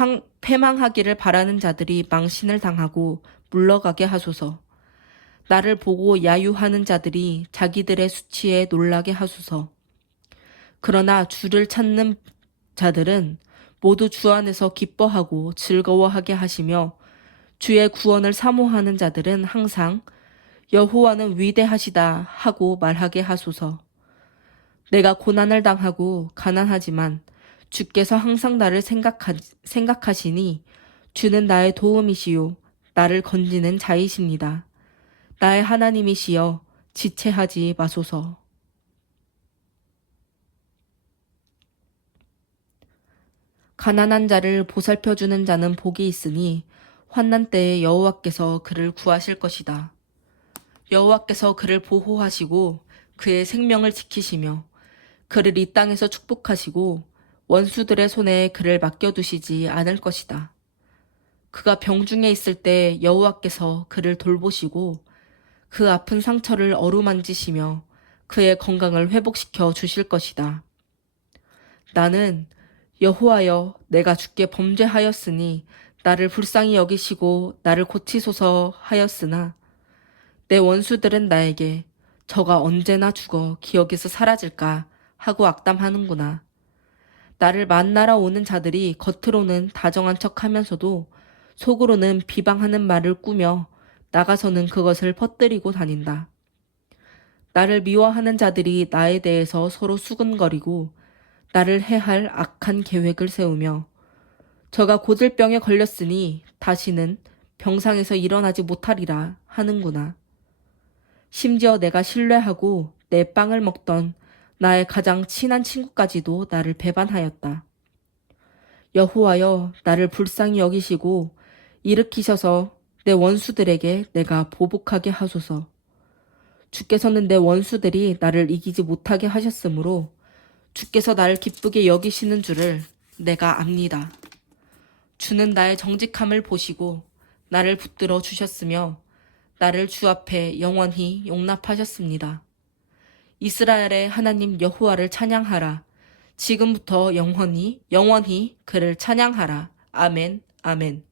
패망하기를 바라는 자들이 망신을 당하고 물러가게 하소서. 나를 보고 야유하는 자들이 자기들의 수치에 놀라게 하소서. 그러나 주를 찾는 자들은 모두 주 안에서 기뻐하고 즐거워하게 하시며 주의 구원을 사모하는 자들은 항상 여호와는 위대하시다 하고 말하게 하소서. 내가 고난을 당하고 가난하지만 주께서 항상 나를 생각하시니 주는 나의 도움이시요 나를 건지는 자이십니다. 나의 하나님이시여 지체하지 마소서. 가난한 자를 보살펴주는 자는 복이 있으니 환난 때에 여호와께서 그를 구하실 것이다. 여호와께서 그를 보호하시고 그의 생명을 지키시며 그를 이 땅에서 축복하시고 원수들의 손에 그를 맡겨두시지 않을 것이다. 그가 병중에 있을 때 여호와께서 그를 돌보시고 그 아픈 상처를 어루만지시며 그의 건강을 회복시켜 주실 것이다. 나는 여호와여 내가 주께 범죄하였으니 나를 불쌍히 여기시고 나를 고치소서 하였으나 내 원수들은 나에게 저가 언제나 죽어 기억에서 사라질까 하고 악담하는구나. 나를 만나러 오는 자들이 겉으로는 다정한 척하면서도 속으로는 비방하는 말을 꾸며 나가서는 그것을 퍼뜨리고 다닌다. 나를 미워하는 자들이 나에 대해서 서로 수근거리고 나를 해할 악한 계획을 세우며 저가 고질병에 걸렸으니 다시는 병상에서 일어나지 못하리라 하는구나. 심지어 내가 신뢰하고 내 빵을 먹던 나의 가장 친한 친구까지도 나를 배반하였다. 여호와여 나를 불쌍히 여기시고 일으키셔서 내 원수들에게 내가 보복하게 하소서. 주께서는 내 원수들이 나를 이기지 못하게 하셨으므로 주께서 나를 기쁘게 여기시는 줄을 내가 압니다. 주는 나의 정직함을 보시고 나를 붙들어 주셨으며 나를 주 앞에 영원히 용납하셨습니다. 이스라엘의 하나님 여호와를 찬양하라. 지금부터 영원히 그를 찬양하라. 아멘, 아멘.